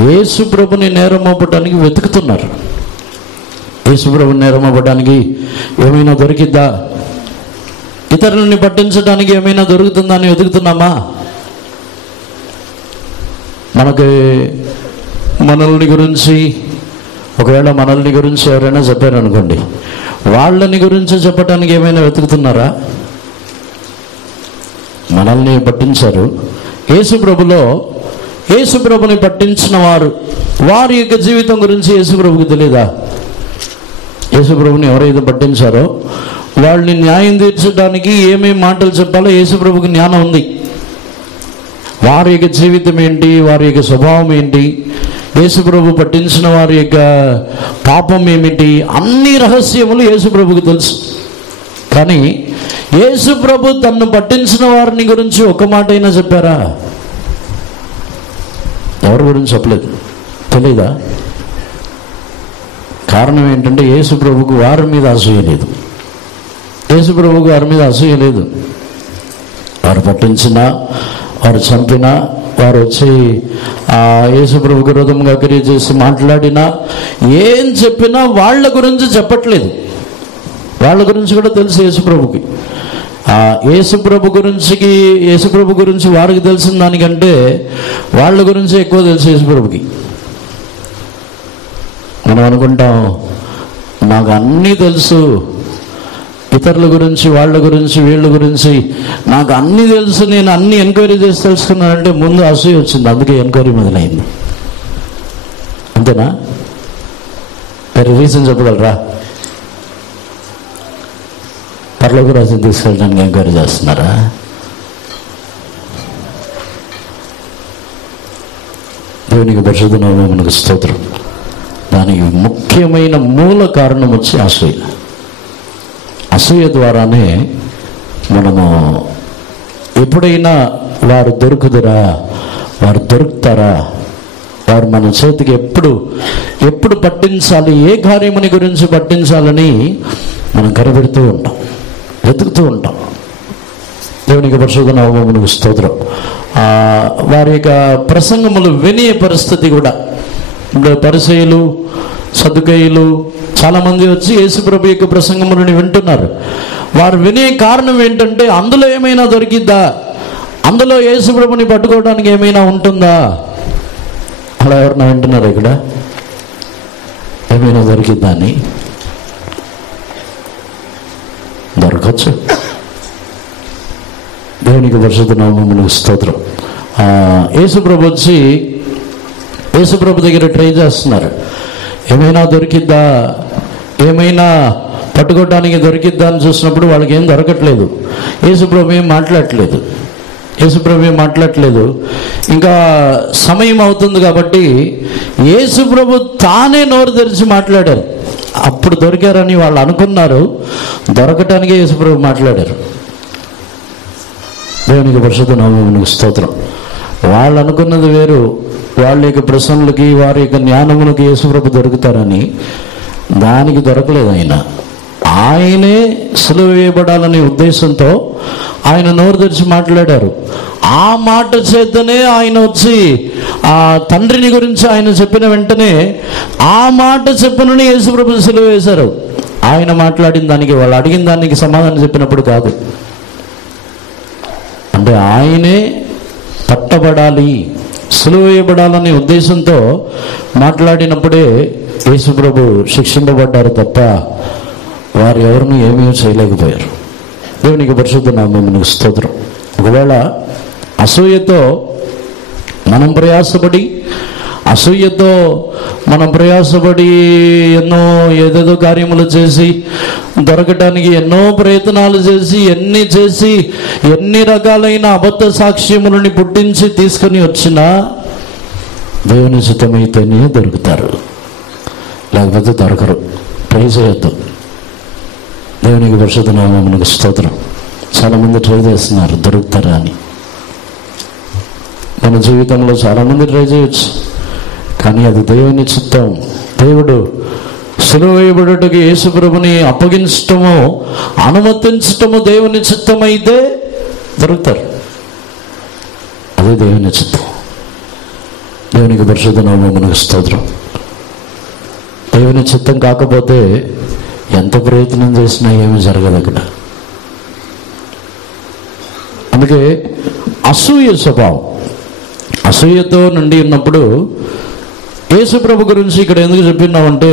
యేసుప్రభుని నేరమోపటానికి వెతుకుతున్నారు. యేసుప్రభుని నేరమోపటానికి ఏమైనా దొరికిద్దా, ఇతరులని పట్టించడానికి ఏమైనా దొరుకుతుందా అని వెతుకుతున్నామా? మనల్ని గురించి, ఒకవేళ మనల్ని గురించి ఎవరైనా చెప్పారనుకోండి, వాళ్ళని గురించి చెప్పడానికి ఏమైనా వెతుకుతున్నారా? మనల్ని పట్టించారు. యేసుప్రభుని పట్టించిన వారి యొక్క జీవితం గురించి యేసుప్రభుకి తెలియదా? యేసుప్రభుని ఎవరైతే పట్టించారో వాళ్ళని న్యాయం తీర్చడానికి ఏమేమి మాటలు చెప్పాలో యేసుప్రభుకి జ్ఞానం ఉంది. వారి యొక్క జీవితం ఏంటి, వారి యొక్క స్వభావం ఏంటి, యేసుప్రభు పట్టించిన వారి యొక్క పాపం ఏమిటి, అన్ని రహస్యములు యేసుప్రభుకి తెలుసు. కానీ యేసుప్రభు తన్ను పట్టించిన వారిని గురించి ఒక మాట అయినా చెప్పారా? ఎవరి గురించి చెప్పలేదు. తెలీదా? కారణం ఏంటంటే యేసుప్రభుకు వారి మీద అసూయ లేదు. యేసుప్రభుకు వారి మీద అసూయ లేదు. వారు పట్టించినా, వారు చంపినా, వారు వచ్చి యేసుప్రభుకు విరోధంగా క్రియ చేసి మాట్లాడినా, ఏం చెప్పినా వాళ్ళ గురించి చెప్పట్లేదు. వాళ్ళ గురించి కూడా తెలుసు యేసుప్రభుకి. యేసుప్రభు గురించి వారికి తెలిసిన దానికంటే వాళ్ళ గురించి ఎక్కువ తెలుసు యేసుప్రభుకి. మనం అనుకుంటాం, నాకు అన్నీ తెలుసు, ఇతరుల గురించి, వాళ్ళ గురించి, వీళ్ళ గురించి నాకు అన్నీ తెలుసు, నేను అన్ని ఎంక్వైరీ చేసి తెలుసుకున్నానంటే ముందు అసూయ వచ్చింది, అందుకే ఎంక్వైరీ మొదలైంది. అంతేనా? వేరే రీజన్ చెప్పగలరా? పరలోక రాజ్యం తీసుకెళ్ళడానికి ఎంక్వైరీ చేస్తున్నారా? దేవునికి పరిశుద్ధ నామమునకు స్తోత్రం. దానికి ముఖ్యమైన మూల కారణం వచ్చి అసూయ. అసూయ ద్వారానే మనము ఎప్పుడైనా వారు దొరుకుతారా, వారు దొరుకుతారా, వారు మన చేతికి ఎప్పుడు పట్టించాలి, ఏ కార్యముని గురించి పట్టించాలని మనం కనిపెడుతూ ఉంటాం. వెతుకుతూ ఉంటాం. దేవునికి పరిశుద్ధ నామమునకు స్తోత్రం. వారి యొక్క ప్రసంగములు వినే పరిస్థితి కూడా, ఇప్పుడు పరిసయ్యులు సదుకయ్యులు చాలామంది వచ్చి యేసుప్రభు యొక్క ప్రసంగములను వింటున్నారు. వారు వినే కారణం ఏంటంటే అందులో ఏమైనా దొరికిద్దా, అందులో యేసుప్రభుని పట్టుకోవడానికి ఏమైనా ఉంటుందా, అలా ఎవరన్నా వింటున్నారు ఇక్కడ, ఏమైనా దొరికిద్దా అని. దొరకచ్చు. దేవునికి పరిశుద్ధ నామమునకు స్తోత్రం. యేసుప్రభు వచ్చి యేసుప్రభు దగ్గర ట్రై చేస్తున్నారు, ఏమైనా దొరికిద్దా, ఏమైనా పట్టుకోవడానికి దొరికిద్దా అని చూసినప్పుడు వాళ్ళకి ఏం దొరకట్లేదు. యేసుప్రభు ఏం మాట్లాడట్లేదు. ఇంకా సమయం అవుతుంది కాబట్టి యేసుప్రభు తానే నోరు తెరిచి మాట్లాడారు. అప్పుడు దొరికారని వాళ్ళు అనుకున్నారు, దొరకటానికే యేసుప్రభు మాట్లాడారు. దేవునికి పరిశుద్ధ నామమునకు స్తోత్రం. వాళ్ళు అనుకున్నది వేరు, వాళ్ళ యొక్క ప్రశ్నలకి వారి యొక్క జ్ఞానములకి యేసుప్రభు దొరుకుతారని, దానికి దొరకలేదు. ఆయనే సిలువ వేయబడాలనే ఉద్దేశంతో ఆయన నోరు తెరిచి మాట్లాడారు. ఆ మాట చేతనే ఆయన వచ్చి ఆ తండ్రిని గురించి ఆయన చెప్పిన వెంటనే ఆ మాట చెప్పనని యేసుప్రభు సిలువ వేశారు. ఆయన మాట్లాడిన దానికి, వాళ్ళు అడిగిన దానికి సమాధానం చెప్పినప్పుడు కాదు. అంటే ఆయనే పట్టబడాలి, సిలువ వేయబడాలనే ఉద్దేశంతో మాట్లాడినప్పుడే యేసుప్రభు శిక్షింపబడ్డారు తప్ప వారు ఎవరిని ఏమీ చేయలేకపోయారు. దేవునికి పరిశుద్ధ నామమునకు స్తోత్రం. ఒకవేళ అసూయతో మనం ప్రయాసపడి ఎన్నో ఏదేదో కార్యములు చేసి దొరకటానికి ఎన్నో ప్రయత్నాలు చేసి ఎన్ని రకాలైన అబద్ధ సాక్ష్యములని పుట్టించి తీసుకొని వచ్చినా దేవుని చిత్తమైతేనే దొరుకుతారు, లేకపోతే దొరకరు. ట్రై చేయొద్దు. దేవునికి పరిశుద్ధ నామమునకు స్తోత్రం. చాలామంది ట్రై చేస్తున్నారు దొరుకుతారా అని. మన జీవితంలో చాలామంది ట్రై చేయొచ్చు, కానీ అది దేవుని చిత్తం. దేవుడు సిలువ వేయబడుటకు యేసుప్రభుని అప్పగించటము, అనుమతించటము దేవుని చిత్తం అయితే దొరుకుతారు. అదే దేవుని చిత్తం. దేవునికి పరిశుద్ధ నామమునకు స్తోత్రం. దేవుని చిత్తం కాకపోతే ఎంత ప్రయత్నం చేసినా ఏమీ జరగదు అక్కడ. అందుకే అసూయ స్వభావం, అసూయతో నుండి ఉన్నప్పుడు యేసుప్రభు గురించి ఇక్కడ ఎందుకు చెప్పినామంటే,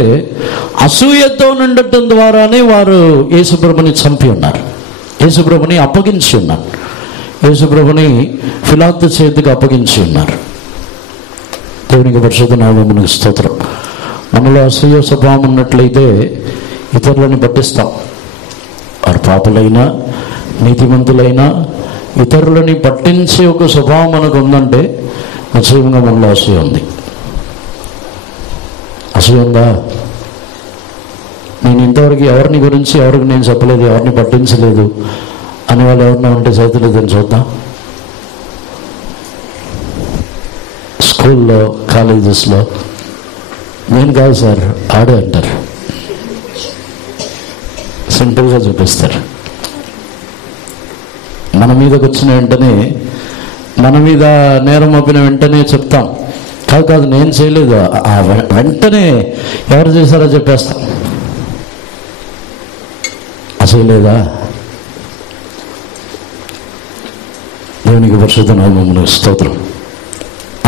అసూయతో నిండటం ద్వారానే వారు యేసుప్రభుని చంపి ఉన్నారు, యేసుప్రభుని అప్పగించి ఉన్నారు, యేసుప్రభుని పిలాతు చేతికి అప్పగించి ఉన్నారు. దేవునికి పరిశుద్ధ నామమునకు స్తోత్రం. మనలో అసూయ స్వభావం ఉన్నట్లయితే ఇతరులని పట్టిస్తాం. వారు పాపులైనా నీతిమంతులైనా ఇతరులని పట్టించే ఒక స్వభావం మనకు ఉందంటే నిశ్చయంగా మనలో అసూయ ఉంది. అసూయ ఉందా? నేను ఇంతవరకు ఎవరిని గురించి ఎవరికి నేను చెప్పలేదు, ఎవరిని పట్టించలేదు అని వాళ్ళు ఎవరినా ఉంటే చేతలేదని చూద్దాం. స్కూల్లో కాలేజెస్లో నేను కాదు సార్ ఆడే అంటారు, సింపుల్గా చూపిస్తారు. మన మీదకి వచ్చిన వెంటనే, మన మీద నేరం మోపిన వెంటనే చెప్తాం, కాదు నేను చేయలేదు, ఆ వెంటనే ఎవరు చేశారో చెప్పేస్తాం. అసూయలేదా? దేవునికి పరిశుద్ధ నామమునకు స్తోత్రం.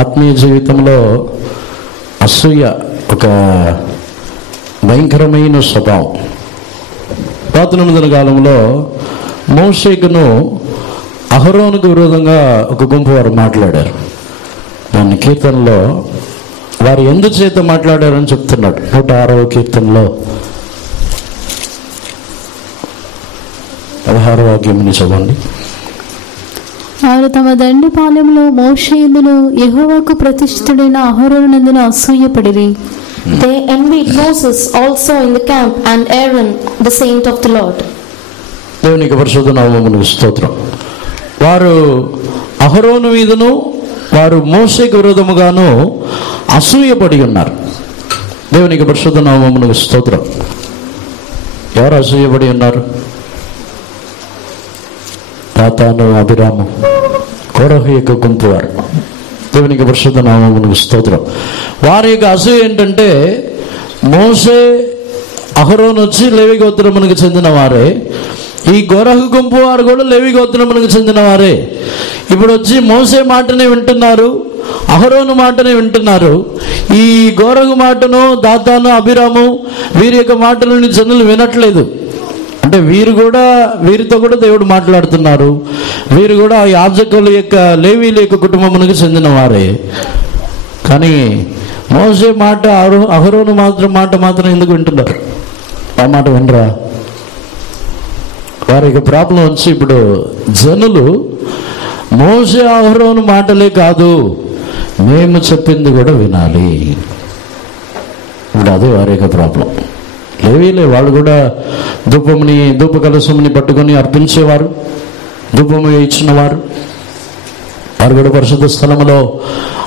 ఆత్మీయ జీవితంలో అసూయ ఒక భయంకరమైన స్వభావం. పాత నిబంధన కాలంలో మోషేకును అహరోనుకు విరోధంగా ఒక గుంపు వారు మాట్లాడారు. దాన్ని కీర్తనలో వారు ఎందుచేత మాట్లాడారని చెప్తున్నాడు. 106వ కీర్తనలో 16వ వాక్యంని చదవండి. వారు తమ దండి పాలెంలో మోషే యందును యెహోవాకు ప్రతిష్ఠితుడైన అహరోనునందున అసూయపడిరి. They envied Moses also in the camp and Aaron the saint of the Lord. దేవునికి పరిశుద్ధ నామమునకు స్తోత్రం. వారు అహరోను మీదను వారు మోషేకు విరోధముగాను అసూయపడి ఉన్నారు. దేవునికి పరిశుద్ధ నామమునకు స్తోత్రం. ఎవరు అసూయపడి ఉన్నారు? దాతాను, అభిరాము, కోరహు యొక్క గుంపు వారు. దేవునికి పరిశుద్ధ నామమునకు స్తోత్రం. వారి యొక్క అసూయ ఏంటంటే, మోషే అహరోను వచ్చి లేవి గోత్రమునకు చెందిన వారే, ఈ కోరహు గుంపు వారు కూడా లేవి గోత్రమునకు చెందిన వారే. ఇప్పుడు వచ్చి మోషే మాటనే వింటున్నారు, అహరోను మాటనే వింటున్నారు. ఈ కోరహు మాటను, దాతాను, అభిరాము వీరి యొక్క మాటలని జనులు వినట్లేదు. అంటే వీరితో కూడా దేవుడు మాట్లాడుతున్నారు. వీరు కూడా యాజకుల యొక్క, లేవీల యొక్క కుటుంబమునకు చెందిన వారే. కానీ మోషే మాట, అహరోను మాట ఎందుకు వింటున్నారు? ఆ మాట వినరా? వారి యొక్క ప్రాబ్లం వచ్చి ఇప్పుడు జనులు మోషే అహరోను మాటలే కాదు, మేము చెప్పింది కూడా వినాలి. ఇప్పుడు అదే వారి యొక్క ప్రాబ్లం. లేవీలే, వాళ్ళు కూడా ధూప కలశముని పట్టుకొని అర్పించేవారు, ధూపము ఇచ్చినవారు. వారు కూడా పరిశుద్ధ స్థలములో,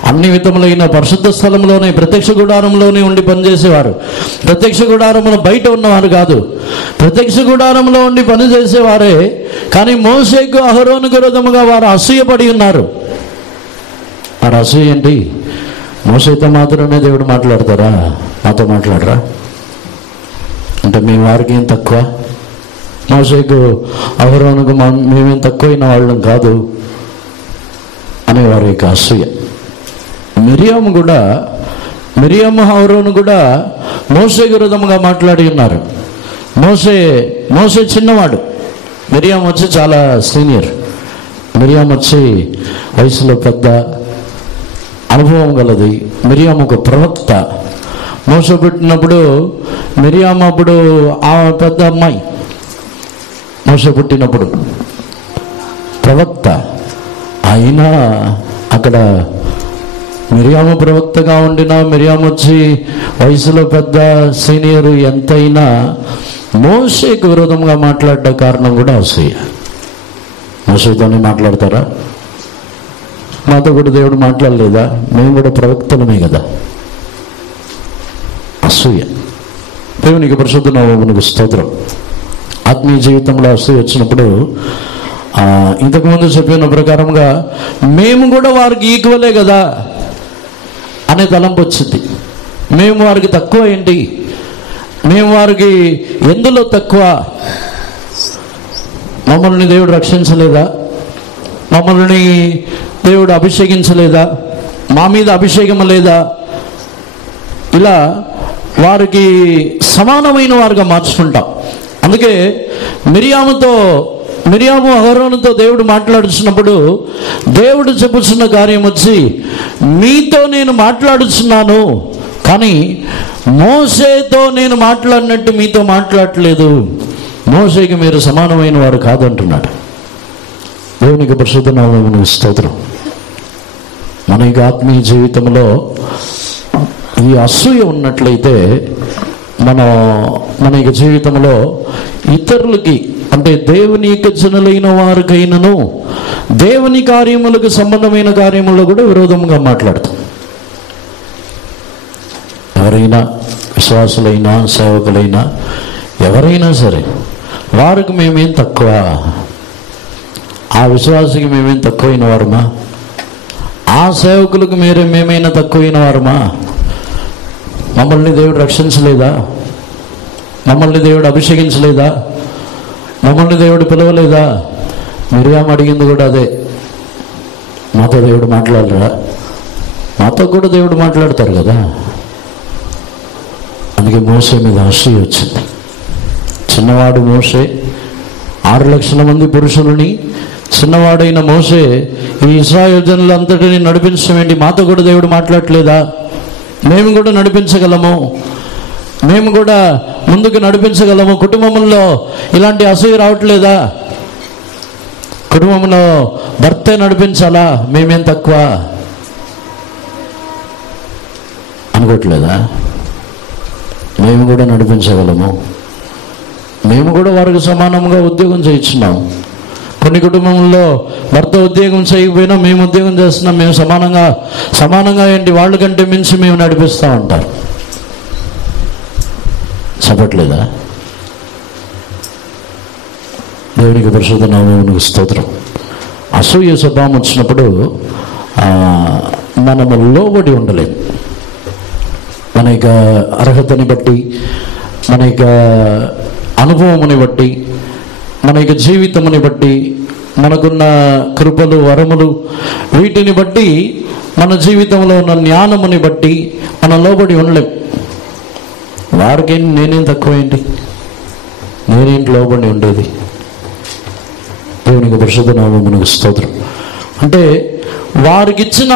అన్ని విధములైన పరిశుద్ధ స్థలంలోనే, ప్రత్యక్ష గుడారంలోనే ఉండి పనిచేసేవారు. ప్రత్యక్ష గుడారంలో బయట ఉన్నవారు కాదు, ప్రత్యక్ష గుడారంలో ఉండి పనిచేసేవారే. కానీ మోషేకు అహరోనుకు విరోధముగా వారు అసూయపడి ఉన్నారు. వారు అసూయ ఏంటి? మోషేతో మాత్రమే దేవుడు మాట్లాడతారా? మాతో మాట్లాడరా? అంటే మీ వారికి ఏం తక్కువ? మోషేకు అహరోనుకు మేమేం తక్కువైన వాళ్ళం కాదు అనే వారి యొక్క అసూయ. మిరియాము అహరోను కూడా మోషే విరోధముగా మాట్లాడి ఉన్నారు. మోషే చిన్నవాడు, మిరియాము వచ్చి చాలా సీనియర్. మిరియాము వచ్చి వయసులో పెద్ద, అనుభవం గలది. మిరియాము ఒక ప్రవక్త. మోషే పుట్టినప్పుడు మిరియాము అప్పుడు ఆ పెద్ద అమ్మాయి. మోషే పుట్టినప్పుడు ప్రవక్త అయినా అక్కడ మిరియాము ప్రవక్తగా ఉండినా, మిరియాము వచ్చి వయసులో పెద్ద, సీనియర్ ఎంతైనా మోషేకు విరోధంగా మాట్లాడ్డ కారణం కూడా అసూయ. మోషేతోనే మాట్లాడతారా? మాతో కూడా దేవుడు మాట్లాడలేదా? మేము కూడా ప్రవక్తలమే కదా. అసూయ. దేవునికి పరిశుద్ధ నామమునకు స్తోత్రం. ఆత్మీయ జీవితంలో అసూయ వచ్చినప్పుడు ఇంతకుముందు చెప్పిన ప్రకారంగా మేము కూడా వారికి ఈక్వలే కదా అనే తలంపు వచ్చింది. మేము వారికి తక్కువ ఏంటి? మేము వారికి ఎందులో తక్కువ? మమ్మల్ని దేవుడు రక్షించలేదా? మమ్మల్ని దేవుడు అభిషేకించలేదా? మా మీద అభిషేకం లేదా? ఇలా వారికి సమానమైన వారుగా మార్చుకుంటాం. అందుకే మిరియాము అహరోనుతో దేవుడు మాట్లాడుతున్నప్పుడు దేవుడు చెప్పుచున్న కార్యం వచ్చి, మీతో నేను మాట్లాడుచున్నాను, కానీ మోషేతో నేను మాట్లాడినట్టు మీతో మాట్లాడట్లేదు. మోషేకి మీరు సమానమైన వారు కాదంటున్నాడు. దేవునికి పరిశుద్ధ నామమునకు స్తోత్రం. మన యొక్క ఆత్మీయ జీవితంలో ఈ అసూయ ఉన్నట్లయితే మన యొక్క జీవితంలో ఇతరులకి, అంటే దేవుని యొక్క జనులైన వారికైనను దేవుని కార్యములకు సంబంధమైన కార్యముల్లో కూడా విరోధంగా మాట్లాడతాం. ఎవరైనా, విశ్వాసులైనా, సేవకులైనా, ఎవరైనా సరే, వారికి మేమేం తక్కువ? ఆ విశ్వాసికి మేమేం తక్కువైన వారమా? ఆ సేవకులకు మేమైనా తక్కువైన వారమా? మమ్మల్ని దేవుడు రక్షించలేదా? మమ్మల్ని దేవుడు అభిషేకించలేదా? మమ్మల్ని దేవుడు పిలవలేదా? మిరియాము అడిగింది కూడా అదే. మాతో దేవుడు మాట్లాడరా? మాతో కూడా దేవుడు మాట్లాడతారు కదా. అందుకే మోషే మీద అసూయ వచ్చింది. చిన్నవాడు మోషే, 6 లక్షల మంది పురుషులని చిన్నవాడైన మోషే ఈ ఇశ్రాయేలు జనులంతటిని నడిపించడం ఏంటి? మాతో కూడా దేవుడు మాట్లాడలేదా? మేము కూడా నడిపించగలము, మేము కూడా ముందుకు నడిపించగలము. కుటుంబంలో ఇలాంటి అసూయ రావట్లేదా? కుటుంబంలో భర్తే నడిపించాలా, మేమేం తక్కువ అనుకోవట్లేదా? మేము కూడా నడిపించగలము, మేము కూడా వారికి సమానంగా ఉద్యోగం చేయించున్నాం. కొన్ని కుటుంబంలో భర్త ఉద్యోగం చేయకపోయినా మేము ఉద్యోగం చేస్తున్నాం, మేము సమానంగా ఏంటి, వాళ్ళకంటే మించి మేము నడిపిస్తూ ఉంటారు. చెప్పట్లేదా? దేవునికి పరిశుద్ధ నామమునకు స్తోత్రం. అసూయ స్వభావం వచ్చినప్పుడు మనము లోబడి ఉండలేము. మన యొక్క అర్హతని బట్టి, మన యొక్క అనుభవముని బట్టి, మన యొక్క జీవితముని బట్టి, మనకున్న కృపలు, వరములు, వీటిని బట్టి, మన జీవితంలో ఉన్న జ్ఞానముని బట్టి మనం లోబడి ఉండలేం. వారికి నేనేం తక్కువేంటి, నేనేంటి లోబడి ఉండేది? దేవునికి పరిశుద్ధ నామమునకు స్తోత్రం. అంటే వారికిచ్చిన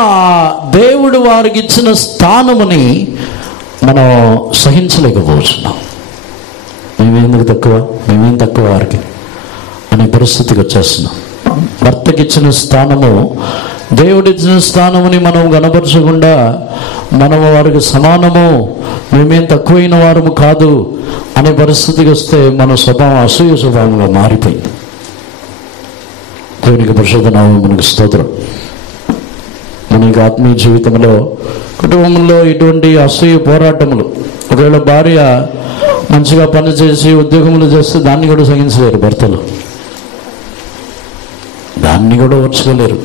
దేవుడు వారికిచ్చిన స్థానముని మనం సహించలేకపోతున్నాం. మేమేందుకు తక్కువ, మేమేం తక్కువ వారికి అనే పరిస్థితికి వచ్చేస్తున్నాం. భర్తకిచ్చిన స్థానము, దేవుడిచ్చిన స్థానముని మనం కనపరచకుండా మనము వారికి సమానము, మేమేం తక్కువైన వారము కాదు అనే పరిస్థితికి వస్తే మన స్వభావం అసూయ స్వభావంగా మారిపోయింది. దేవునికి పరిశుద్ధ నామమునకు స్తోత్రం. మన ఆత్మీయ జీవితంలో, కుటుంబంలో ఇటువంటి అసూయ పోరాటములు, ఒకవేళ భార్య మంచిగా పనిచేసి ఉద్యోగములు చేస్తే దాన్ని కూడా సహించలేరు భర్తలు, దాన్ని కూడా ఓర్చుకోలేరు.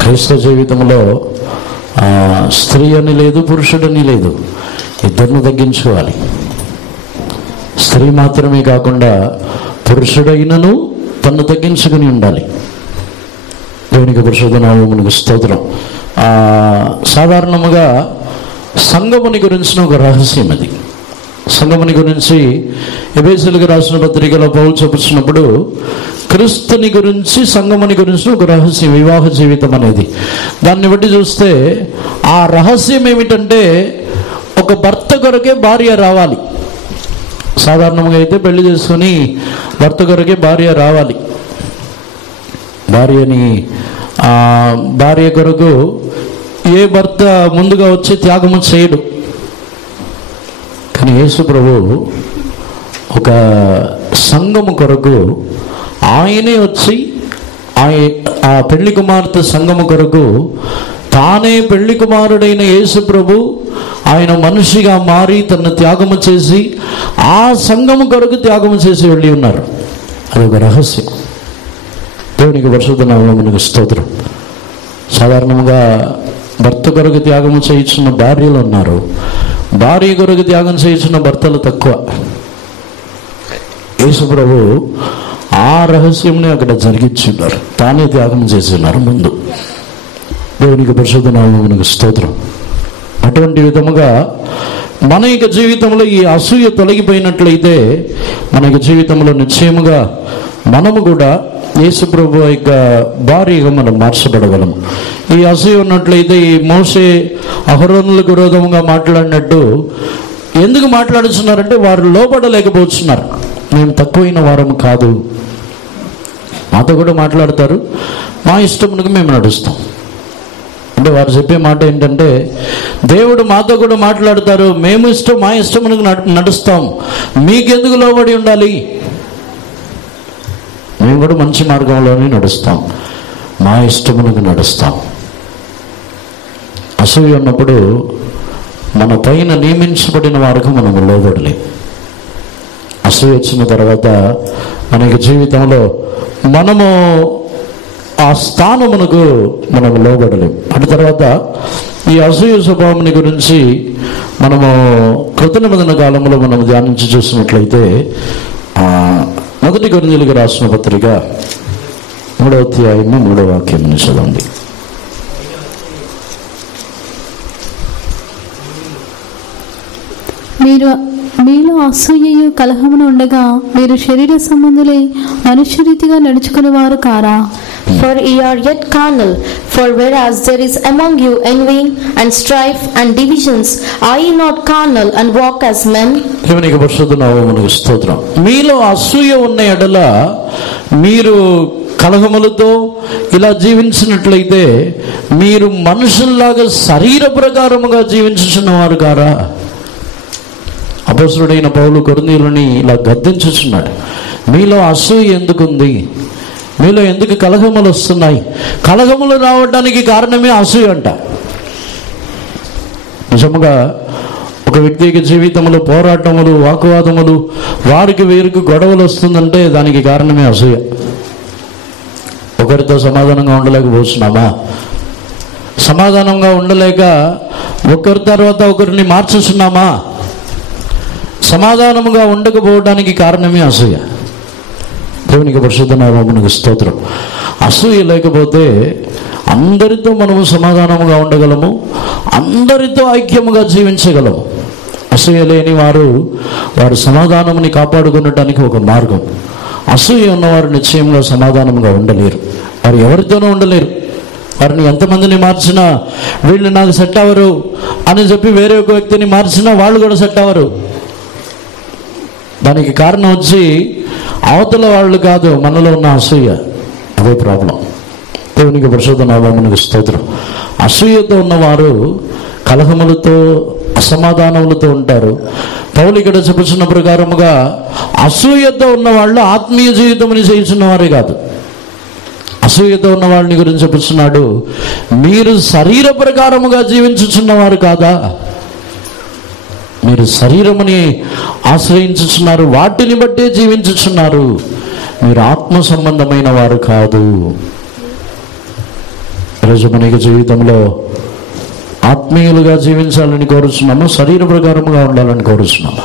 క్రైస్తవ జీవితంలో స్త్రీ అని లేదు, పురుషుడని లేదు, ఇద్దరిని తగ్గించుకోవాలి. స్త్రీ మాత్రమే కాకుండా పురుషుడైనను తను తగ్గించుకుని ఉండాలి. దేవునికి పరిశుద్ధ నామమునకు స్తోత్రం. సాధారణముగా సంఘముని గురించిన ఒక రహస్యం అది. సంఘముని గురించి ఎఫెసీయులకు రాసిన పత్రికలో పౌలు చెప్పుచున్నప్పుడు క్రీస్తుని గురించి, సంఘముని గురించి ఒక రహస్యం, వివాహ జీవితం అనేది. దాన్ని బట్టి చూస్తే ఆ రహస్యం ఏమిటంటే, ఒక భర్త కొరకే భార్య రావాలి. సాధారణంగా అయితే పెళ్లి చేసుకుని భర్త కొరకే భార్య రావాలి. భార్య కొరకు ఏ భర్త ముందుగా వచ్చి త్యాగము చేయడు. కానీ యేసు ప్రభు ఒక సంఘము కొరకు ఆయనే వచ్చి, ఆ పెళ్లి కుమార్తె సంఘము కొరకు తానే పెళ్లి కుమారుడైన యేసు ప్రభు ఆయన మనిషిగా మారి తన త్యాగము చేసి ఆ సంఘము కొరకు త్యాగము చేసి వెళ్ళి ఉన్నారు. అదొక రహస్యం. దేవునికి పరిశుద్ధ నామమునకు స్తోత్రం. సాధారణంగా భర్త కొరకు త్యాగము చేయించిన భార్యలు ఉన్నారు, భార్య కొరకు త్యాగం చేయించిన భర్తలు తక్కువ. యేసు ప్రభు ఆ రహస్యంని అక్కడ జరిగించున్నారు, తానే త్యాగం చేస్తున్నారు ముందు. దేవునికి పరిశుద్ధ నామమునకు స్తోత్రం. అటువంటి విధముగా మన యొక్క జీవితంలో ఈ అసూయ తొలగిపోయినట్లయితే మన యొక్క జీవితంలో నిశ్చయముగా మనము కూడా యేసు ప్రభు యొక్క భార్యగా మనం మార్చబడగలము. ఈ అసూయ ఉన్నట్లయితే ఈ మోషే అహరోనులకు విరోధంగా మాట్లాడినట్టు ఎందుకు మాట్లాడుతున్నారంటే వారు లోబడలేకపోతున్నారు. మేము తక్కువైన వారము కాదు. మాతో కూడా మాట్లాడతారు, మా ఇష్టమునకు మేము నడుస్తాం. అంటే వారు చెప్పే మాట ఏంటంటే, దేవుడు మాతో కూడా మాట్లాడతారు, మేము మా ఇష్టమునకు నడుస్తాం, మీకెందుకు లోబడి ఉండాలి, మేము కూడా మంచి మార్గంలోనే నడుస్తాం, మా ఇష్టమునకు నడుస్తాం. అసూయ ఉన్నప్పుడు మన పైన నియమించబడిన వారికి మనము లోబడలేం. అసూయ వచ్చిన తర్వాత మన జీవితంలో మనము ఆ స్థానమునకు మనము లోబడలేం. అటు తర్వాత ఈ అసూయ స్వభావం గురించి మనము కృత నిబంధన కాలంలో మనము ధ్యానించి చూసినట్లయితే, మొదటి కొరింథీయులకు రాసిన పత్రిక 3వ అధ్యాయము 3వ వాక్యం చదవండి. మీలో అసూయయు కలహమును ఉండగా మీరు శరీర సంబంధులై మనుష్యరీతిగా నడుచుకునే వారు కారా? For ye are yet carnal, for whereas there is among you envying and strife and divisions, are ye not carnal and walk as men? దేవునికి పరిశుద్ధ నామమునకు స్తోత్రం. మీలో అసూయ ఉన్న ఎడల మీరు కలహములతో ఇలా జీవించినట్లయితే మీరు మనుషుల్లాగా శరీర ప్రకారముగా జీవించుచున్న వారు కారా? అపొస్తలుడైన పౌలు కొరింథీయులని ఇలా గద్దించుచున్నాడు. మీలో అసూయ ఎందుకుంది? మీలో ఎందుకు కలహములు వస్తున్నాయి? కలహములు రావడానికి కారణమే అసూయ అంట. నిజముగా ఒక వ్యక్తికి జీవితంలో పోరాటములు, వాగ్వాదములు, వారికి వీరికి గొడవలు వస్తుందంటే దానికి కారణమే అసూయ. ఒకరితో సమాధానంగా ఉండలేకపోతున్నామా? సమాధానంగా ఉండలేక ఒకరి తర్వాత ఒకరిని మార్చుతున్నామా? సమాధానముగా ఉండకపోవడానికి కారణమే అసూయ. దేవునికి పరిశుద్ధ నామమునకు స్తోత్రం. అసూయ లేకపోతే అందరితో మనము సమాధానముగా ఉండగలము, అందరితో ఐక్యముగా జీవించగలము. అసూయ లేని వారు సమాధానముని కాపాడుకునడానికి ఒక మార్గం. అసూయ ఉన్నవారు నిశ్చయంగా సమాధానముగా ఉండలేరు. వారు ఎవరితోనూ ఉండలేరు. వారిని ఎంతమందిని మార్చినా వీళ్ళు నాకు సెట్ అవ్వరు అని చెప్పి వేరే ఒక వ్యక్తిని మార్చినా వాళ్ళు కూడా సెట్ అవ్వరు. దానికి కారణం వచ్చి అవతల వాళ్ళు కాదు, మనలో ఉన్న అసూయ. అదే ప్రాబ్లం. దేవునికి పరిశుద్ధ నామమునకు స్తోత్రం. అసూయతో ఉన్నవారు కలహములతో అసమాధానములతో ఉంటారు. పౌలు ఇక్కడ చెప్పుచున్న ప్రకారముగా అసూయతో ఉన్నవాళ్ళు ఆత్మీయ జీవితముని చేయుచున్నవారే కాదు. అసూయతో ఉన్న వాళ్ళని గురించి చెప్పుచున్నాడు, మీరు శరీర ప్రకారముగా జీవించుచున్నవారు కాదా? మీరు శరీరముని ఆశ్రయించుచున్నారు, వాటిని బట్టే జీవించుచున్నారు. మీరు ఆత్మ సంబంధమైన వారు కాదు. ఈరోజు మనకి జీవితంలో ఆత్మీయులుగా జీవించాలని కోరుచున్నాము, శరీర ప్రకారముగా ఉండాలని కోరుచున్నాము.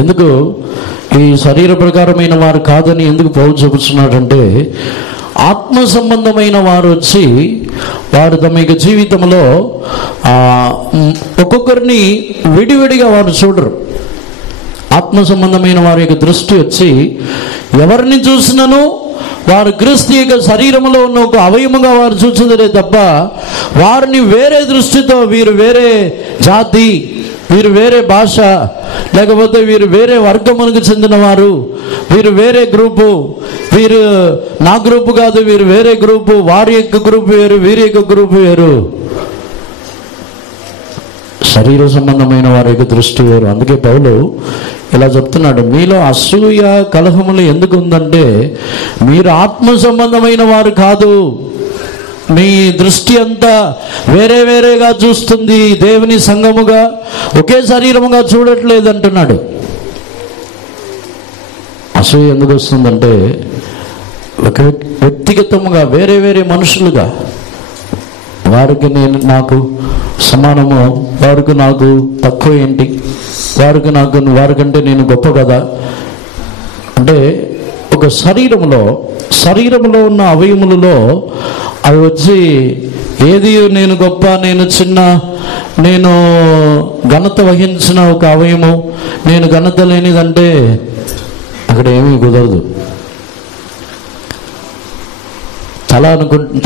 ఎందుకు ఈ శరీర ప్రకారమైన వారు కాదని ఎందుకు పౌలు చెబుతున్నాడంటే, ఆత్మ సంబంధమైన వారు వచ్చి వారు తమ యొక్క జీవితంలో ఒక్కొక్కరిని విడివిడిగా వారు చూడరు. ఆత్మ సంబంధమైన వారి యొక్క దృష్టి వచ్చి ఎవరిని చూసినను వారు క్రీస్తు యొక్క శరీరంలో ఉన్న ఒక అవయముగా వారు చూచుదరే తప్ప వారిని వేరే దృష్టితో వీరు వేరే జాతి, వీరు వేరే భాష, లేకపోతే వీరు వేరే వర్గమునకు చెందినవారు, వీరు వేరే గ్రూపు, వీరు నా గ్రూపు కాదు, వీరు వేరే గ్రూపు, వారి యొక్క గ్రూపు వేరు, వీరి యొక్క గ్రూపు వేరు. శరీర సంబంధమైన వారి యొక్క దృష్టి వేరు. అందుకే పౌలు ఇలా చెప్తున్నాడు, మీలో అసూయ కలహములు ఎందుకు ఉందంటే మీరు ఆత్మ సంబంధమైన వారు కాదు. మీ దృష్టి అంతా వేరే వేరేగా చూస్తుంది, దేవుని సంఘముగా ఒకే శరీరముగా చూడట్లేదు అంటున్నాడు. అసూయ ఎందుకు వస్తుందంటే ఒక వ్యక్తిగతముగా వేరే వేరే మనుషులుగా వారికి నేను నాకు సమానము, వారికి నాకు తక్కువ ఏంటి, వారికి నాకు వారికంటే నేను గొప్ప కదా అంటే ఒక శరీరంలో ఉన్న అవయములలో అవి వచ్చి ఏది నేను గొప్ప, నేను చిన్న, నేను ఘనత వహించిన ఒక అవయము, నేను ఘనత లేనిదంటే అక్కడ ఏమీ కుదరదు.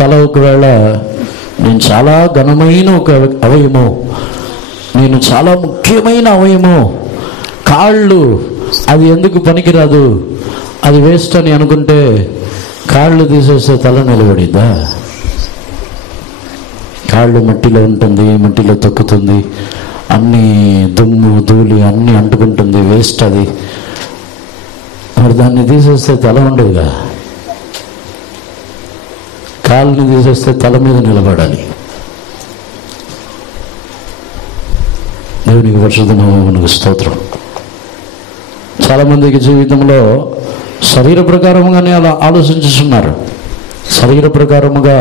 తల ఒకవేళ నేను చాలా ఘనమైన ఒక అవయము, నేను చాలా ముఖ్యమైన అవయము, కాళ్ళు అది ఎందుకు పనికిరాదు, అది వేస్ట్ అని అనుకుంటే కాళ్ళు తీసేస్తే తల నిలబడిద్దా? కాళ్ళు మట్టిలో ఉంటుంది, మట్టిలో తొక్కుతుంది, అన్ని దుమ్ము ధూళి అన్నీ అంటుకుంటుంది, వేస్ట్ అది. మరి దాన్ని తీసేస్తే తల ఉండదుగా. కాళ్ళని తీసేస్తే తల మీద నిలబడాలి. దేవునికి పరిశుద్ధ నామమునకు స్తోత్రం. చాలామందికి జీవితంలో శరీర ప్రకారముగానే అలా ఆలోచించుతున్నారు. శరీర ప్రకారముగా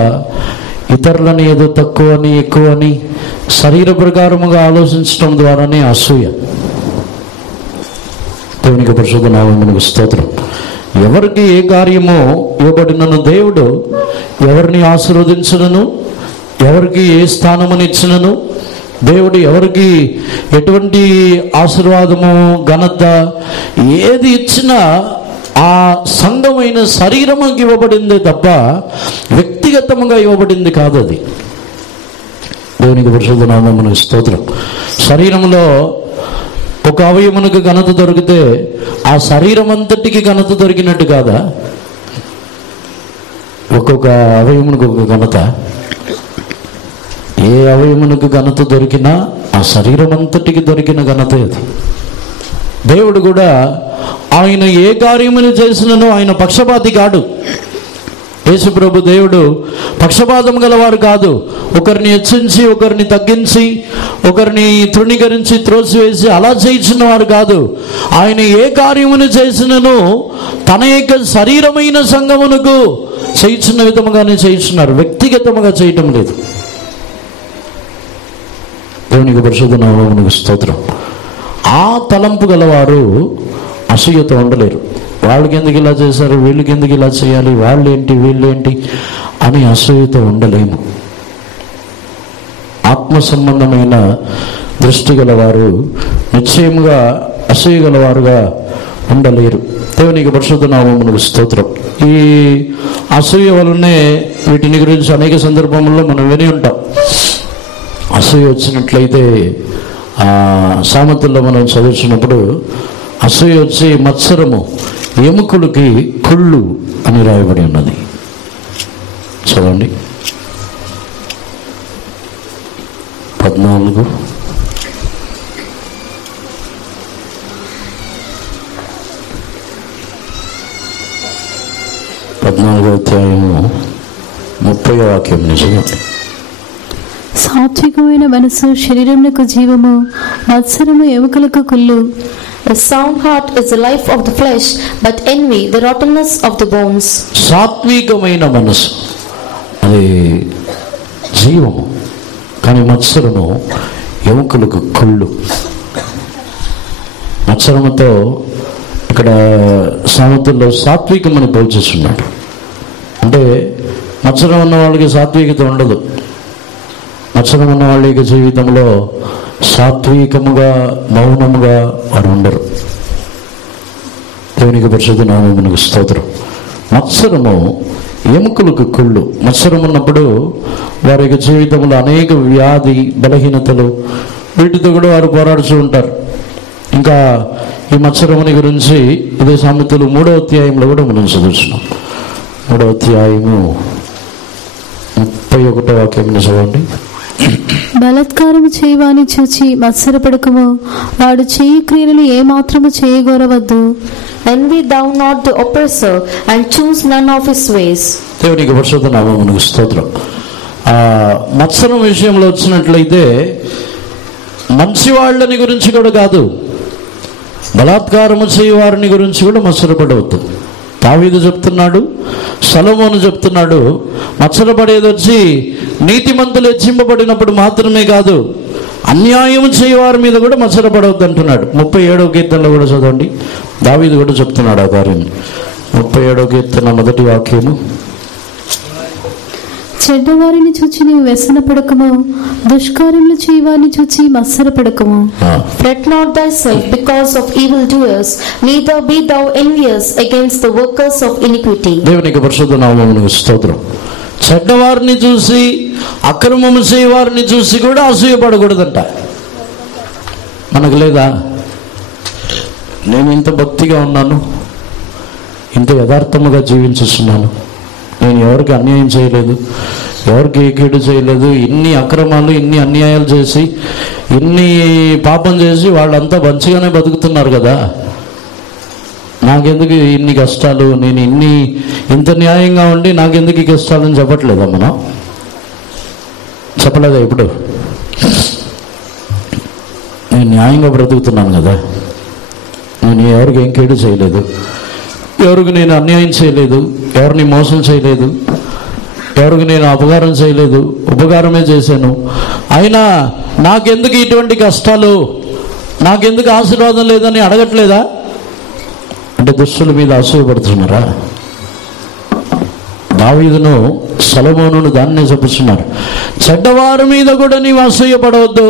ఇతరులని ఏదో తక్కువని ఎక్కువని శరీర ప్రకారముగా ఆలోచించడం ద్వారానే అసూయ. దేవునికి పరిశుద్ధ నామమునకు స్తోత్రం. ఎవరికి ఏ కార్యమో ఇవ్వబడినను దేవుడు ఎవరిని ఆశీర్వదించునను, ఎవరికి ఏ స్థానమునిచ్చినను, దేవుడు ఎవరికి ఎటువంటి ఆశీర్వాదము ఘనత ఏది ఇచ్చినా ఆ సంఘమైన శరీరముకి ఇవ్వబడిందే తప్ప వ్యక్తిగతముగా ఇవ్వబడింది కాదు అది. దేవునికి పరిశుద్ధ నామమునకు స్తోత్రం. శరీరంలో ఒక అవయమునకు ఘనత దొరికితే ఆ శరీరం అంతటికి ఘనత దొరికినట్టు కాదా? ఒక్కొక్క అవయమునకు ఒక ఘనత. ఏ అవయమునకు ఘనత దొరికినా ఆ శరీరం అంతటికి దొరికిన ఘనత అది. దేవుడు కూడా ఆయన ఏ కార్యమును చేసినను ఆయన పక్షపాతి కాడు. యేసు ప్రభు దేవుడు పక్షపాతం గలవారు కాదు. ఒకరిని హెచ్చించి, ఒకరిని తగ్గించి, ఒకరిని తృణీకరించి త్రోసివేసి అలా చేయించిన వారు కాదు. ఆయన ఏ కార్యమును చేసినను తన యొక్క శరీరమైన సంఘమునకు చేయించిన విధముగానే చేయించున్నారు, వ్యక్తిగతముగా చేయటం లేదు. దేవునికి పరిశుద్ధ నామమునకు స్తోత్రం. ఆ తలంపు గలవారు అసూయతో ఉండలేరు. వాళ్ళకి ఎందుకు ఇలా చేశారు, వీళ్ళకి ఎందుకు ఇలా చేయాలి, వాళ్ళేంటి వీళ్ళేంటి అని అసూయతో ఉండలేము. ఆత్మ సంబంధమైన దృష్టి గలవారు నిశ్చయముగా అసూయ గలవారుగా ఉండలేరు. దేవునికి పరిశుద్ధ నామమునకు స్తోత్రం. ఈ అసూయ వలనే వీటిని గురించి అనేక సందర్భంలో మనం విని ఉంటాం. అసూయ వచ్చినట్లయితే సామెతల్లో మనం చదువుతున్నప్పుడు అసూయ వచ్చి మత్సరము ఎముకలకి కుళ్ళు అని రాయబడి ఉన్నది. చదవండి 14 అధ్యాయము 30వ వాక్యం చదవండి. సాత్వికమైన మనసు శరీరమునకు జీవము, మత్సరము ఎముకలకు కుళ్ళు. A sound heart is the life of the flesh, but envy the rottenness of the bones. సాత్వికమైన మనసు అది జీవము, కానీ మత్సరము ఎముకలకు కుళ్ళు. మత్సరముతో ఇక్కడ సామెతల్లో సాత్వికమని పోల్చేస్తున్నాడు. అంటే మత్సరం ఉన్న వాళ్ళకి సాత్వికత ఉండదు. మత్సరం ఉన్న వాళ్ళ యొక్క జీవితంలో సాత్వికముగా మౌనముగా వారు ఉండరు. దేవునికి పరిశుద్ధ నామమునకు స్తోత్రం. మత్సరము ఎముకలకు కుళ్ళు. మత్సరం ఉన్నప్పుడు వారి యొక్క జీవితంలో అనేక వ్యాధి బలహీనతలు వీటితో కూడా వారు పోరాడుతూ ఉంటారు. ఇంకా ఈ మత్సరముని గురించి ఇదే సామెతలు 3వ అధ్యాయంలో కూడా మనం చదువుతున్నాం. 3వ అధ్యాయము 31వ వాక్యం చదవండి. బలాత్కారము చేయవాని చూచి మత్సరపడకము, వాడు చేయి క్రియలను ఏమాత్రము చేయగోరవద్దు. Envy thou not the oppressor, and choose none of his ways. దేవునికి పరిశుద్ధ నామమునకు స్తోత్రం. మత్సరం విషయంలో వచ్చినట్లయితే మంచి వాళ్ళని గురించి కూడా కాదు, బలాత్కారము చేయవారిని గురించి కూడా మత్సరపడవద్దు. దావీదు చెప్తున్నాడు, సొలొమోను చెప్తున్నాడు, మత్సరపడేది వచ్చి నీతిమంతులు హెచ్చింపబడినప్పుడు మాత్రమే కాదు, అన్యాయం చేయవారి మీద కూడా మత్సరపడవద్దు అంటున్నాడు. 37వ కీర్తనలో కూడా చదవండి, దావీదు కూడా చెప్తున్నాడు ఆ కార్యం. 37వ కీర్తన 1వ వాక్యము. చెడ్డవారిని చూచి నీవు వ్యసనపడకము, దుష్కార్యములు చేయవారిని చూచి మత్సరపడకము. Fret not thyself because of evildoers, neither be thou envious against the workers of iniquity. దేవునికి పరిశుద్ధ నామమునకు స్తోత్రం. చెడ్డవారిని చూసి అక్రమము చేయవారిని చూసి కూడా అసూయపడకూడదంట. మనకు లేదా? నేను ఇంత భక్తిగా ఉన్నాను, ఇంత యథార్థముగా జీవించుస్తున్నాను, నేను ఎవరికి అన్యాయం చేయలేదు, ఎవరికి కీడు చేయలేదు, ఇన్ని అక్రమాలు ఇన్ని అన్యాయాలు చేసి ఇన్ని పాపం చేసి వాళ్ళంతా మంచిగానే బతుకుతున్నారు కదా, నాకెందుకు ఇన్ని కష్టాలు, నేను ఇంత న్యాయంగా ఉండి నాకెందుకు ఈ కష్టాలని చెప్పట్లేదా? మనం చెప్పలేదా? ఇప్పుడు నేను న్యాయంగా బ్రతుకుతున్నాను కదా, నేను ఎవరికి ఏం కీడు చేయలేదు, ఎవరికి నేను అన్యాయం చేయలేదు, ఎవరిని మోసం చేయలేదు, ఎవరికి నేను అపకారం చేయలేదు, ఉపకారమే చేశాను, అయినా నాకెందుకు ఇటువంటి కష్టాలు, నాకెందుకు ఆశీర్వాదం లేదని అడగట్లేదా? అంటే దుష్టుల మీద అసూయపడుతున్నారా? దావీదును సొలొమోనును దాన్నే చెప్పుతున్నారు. చెడ్డవారి మీద కూడా నీవు అసూయపడవద్దు,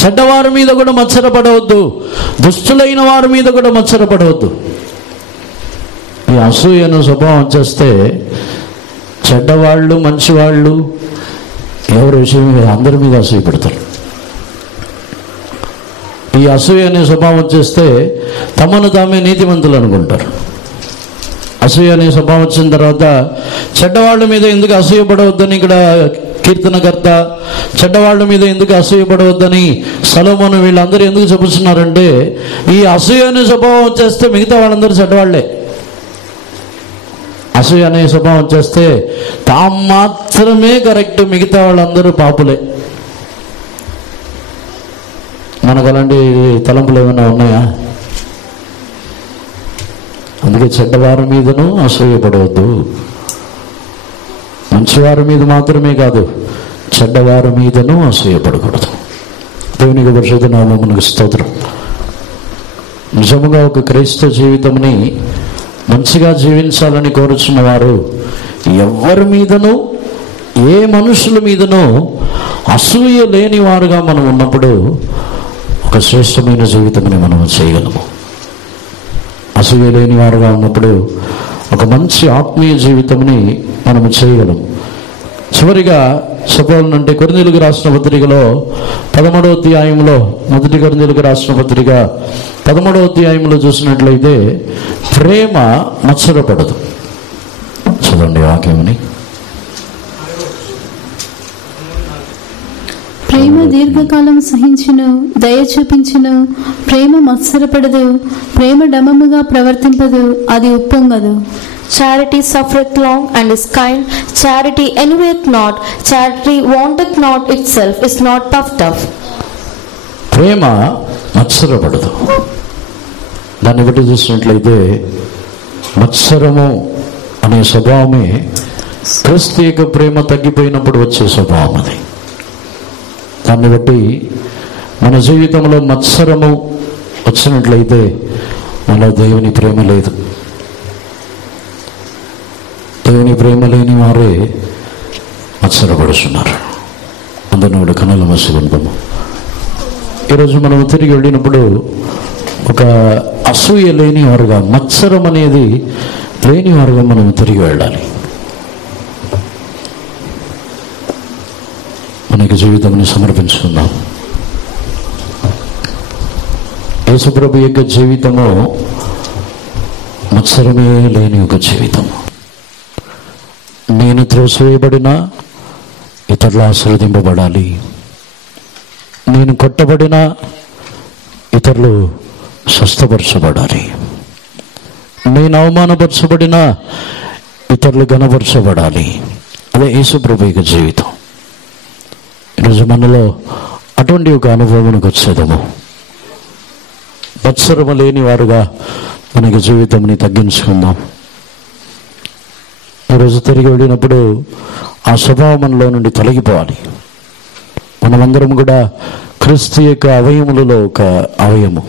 చెడ్డవారి మీద కూడా మత్సరపడవద్దు, దుష్టులైన వారి మీద కూడా మత్సరపడవద్దు. ఈ అసూయను స్వభావం వచ్చేస్తే చెడ్డవాళ్ళు మంచివాళ్ళు ఎవరి విషయం మీద అందరి మీద అసూయ పెడతారు. ఈ అసూయ అనే స్వభావం వచ్చేస్తే తమను తామే నీతిమంతులు అనుకుంటారు. అసూయ అనే స్వభావం వచ్చిన తర్వాత చెడ్డవాళ్ళ మీద ఎందుకు అసూయపడవద్దని ఇక్కడ కీర్తనకర్త, చెడ్డవాళ్ళ మీద ఎందుకు అసూయపడవద్దని సొలొమోను వీళ్ళందరూ ఎందుకు చెబుతున్నారంటే, ఈ అసూయ అనే స్వభావం వచ్చేస్తే మిగతా వాళ్ళందరూ చెడ్డవాళ్లే. అసూయ అనే స్వభావం చేస్తే తాము మాత్రమే కరెక్ట్, మిగతా వాళ్ళందరూ పాపులే. మనకు అలాంటి తలంపులు ఏమైనా ఉన్నాయా? అందుకే చెడ్డవారి మీదను అసూయపడవద్దు. మంచివారి మీద మాత్రమే కాదు, చెడ్డవారి మీదను అసూయపడకూడదు. దేవునికి పరిశుద్ధ నామమునకు స్తోత్రం. నిజముగా ఒక క్రైస్తవ జీవితంని మంచిగా జీవించాలని కోరుచున్న వారు ఎవరి మీదనూ, ఏ మనుషుల మీదనూ అసూయ లేని వారుగా మనం ఉన్నప్పుడు ఒక శ్రేష్టమైన జీవితంని మనం చేయగలము. అసూయ లేని వారుగా ఉన్నప్పుడు ఒక మంచి ఆత్మీయ జీవితంని మనము చేయగలము. చివరిగా చెప్పాలంటే కొరింథీయులకు రాసిన పత్రికలో 13వ అధ్యాయంలో, మొదటి కొరింథీయులకు రాసిన పత్రిక 13వ అధ్యాయంలో చూసినట్లయితే ప్రేమ మత్సరపడదు. చదవండి వాక్యముని. ప్రేమ దీర్ఘకాలం సహించును, దయ చూపించును. ప్రేమ మత్సరపడదు, ప్రేమ డమముగా ప్రవర్తింపదు, అది ఉప్పొంగదు. Charity suffereth long and is kind. Charity envieth not. Charity vaunteth not itself, is not puffed up. ప్రేమ మత్సరపడదు. దాన్ని బట్టి చూసినట్లయితే మత్సరము అనే స్వభావమే క్రీస్తు యొక్క ప్రేమ తగ్గిపోయినప్పుడు వచ్చే స్వభావం అది. దాన్ని బట్టి మన జీవితంలో మత్సరము వచ్చినట్లయితే మనలో దేవుని ప్రేమ లేదు. దేవుని ప్రేమ లేని వారే మత్సరపడుతున్నారు. అందరిని కూడా కన్నులు మూసుకుంటాము. ఈరోజు మనం తిరిగి వెళ్ళినప్పుడు ఒక అసూయ లేని వారుగా, మత్సరం అనేది లేని వారుగా మనం తిరిగి వెళ్ళాలి. మనకి జీవితాన్ని సమర్పించుకుందాం. యేసుప్రభు యొక్క జీవితము మత్సరమే లేని ఒక జీవితము. నేను త్రోసివేయబడినా ఇతరులు ఆశీర్వదింపబడాలి, నేను కొట్టబడినా ఇతరులు స్వస్థపరచబడాలి, నేను అవమానపరచబడినా ఇతరులు ఘనపరచబడాలి. అదే యేసుప్రభు యొక్క జీవితం. ఈరోజు మనలో అటువంటి ఒక అనుభవానికి వచ్చేదము. మత్సరము లేని వారుగా మనకి జీవితంని తగ్గించుకుందాం. ఈరోజు తిరిగి వెళ్ళినప్పుడు ఆ స్వభావం మనలో నుండి తొలగిపోవాలి. మనమందరం కూడా క్రీస్తు యొక్క అవయములలో ఒక అవయము.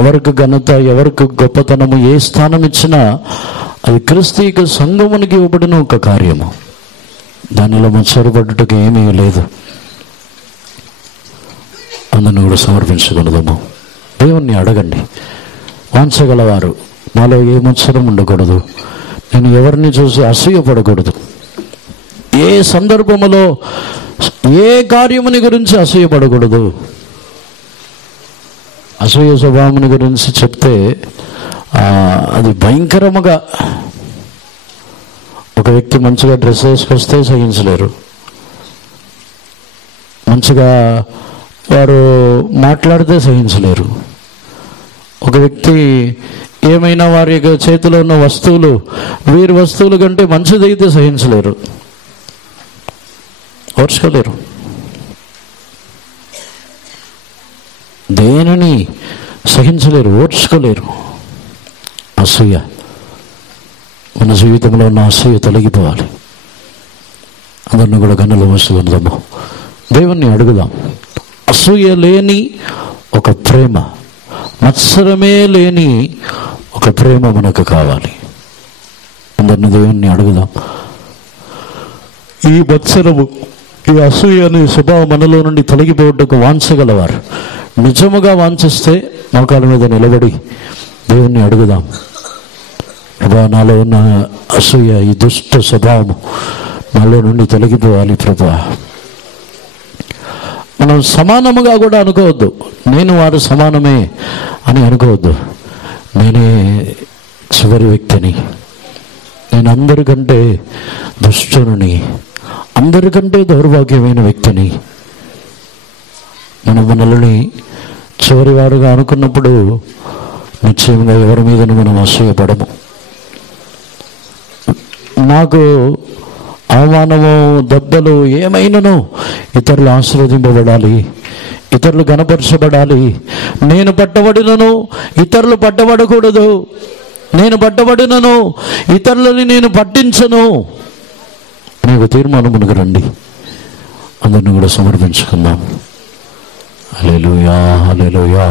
ఎవరికి ఘనత, ఎవరికి గొప్పతనము, ఏ స్థానం ఇచ్చినా అది క్రీస్తు యొక్క సంఘమునికి ఇవ్వబడిన ఒక కార్యము. దానిలో మత్సరపడ్డకు ఏమీ లేదు. అందరిని కూడా సమర్పించగలదాము. దేవుణ్ణి అడగండి. వాంచగలవారు, నాలో ఏ మత్సరం ఉండకూడదు, నేను ఎవరిని చూసి అసూయపడకూడదు, ఏ సందర్భములో ఏ కార్యముని గురించి అసూయపడకూడదు. అసూయ స్వభావముని గురించి చెప్తే అది భయంకరముగా, ఒక వ్యక్తి మంచిగా డ్రెస్ వేసుకొస్తే సహించలేరు, మంచిగా వారు మాట్లాడితే సహించలేరు, ఒక వ్యక్తి ఏమైనా వారి చేతిలో ఉన్న వస్తువులు వీరి వస్తువుల కంటే మంచిదైతే సహించలేరు, ఓర్చుకోలేరు. దేనిని సహించలేరు, ఓర్చుకోలేరు. అసూయ, మన జీవితంలో ఉన్న అసూయ తొలగిపోవాలి. అందరిని కూడా కన్నులు మూసుకుందాము. దేవుణ్ణి అడుగుదాం. అసూయ లేని ఒక ప్రేమ, మత్సరమే లేని ఒక ప్రేమ మనకు కావాలి. అందరిని దేవుణ్ణి అడుగుదాం. ఈ మత్సరము, ఈ అసూయ అనే స్వభావం మనలో నుండి తొలగిపోవటకు వాంచగలవారు నిజముగా వాంఛిస్తే మోకాళ్ళ మీద నిలబడి దేవుణ్ణి అడుగుదాం. ప్రభా, నాలో ఉన్న అసూయ, ఈ దుష్ట స్వభావము నాలో నుండి తొలగిపోవాలి ప్రభా. మనం సమానముగా కూడా అనుకోవద్దు. నేను వారు సమానమే అని అనుకోవద్దు. నేనే చివరి వ్యక్తిని, నేను అందరికంటే దుష్టుని, అందరికంటే దౌర్భాగ్యమైన వ్యక్తిని. మనం మనల్ని చివరి వారుగా అనుకున్నప్పుడు నిశ్చయంగా ఎవరి మీదను మనం అసూయపడము. నాకు అవమానము, దెబ్బలు ఏమైనాను ఇతరులు ఆశీర్వదింపబడాలి, ఇతరులు గణపరచబడాలి. నేను పట్టబడినను ఇతరులు పట్టబడకూడదు, నేను పట్టబడినను ఇతరులని నేను పట్టించను. మీకు తీర్మానమునకు రండి, అందరిని కూడా సమర్పించుకుందాం. హల్లెలూయా, హల్లెలూయా.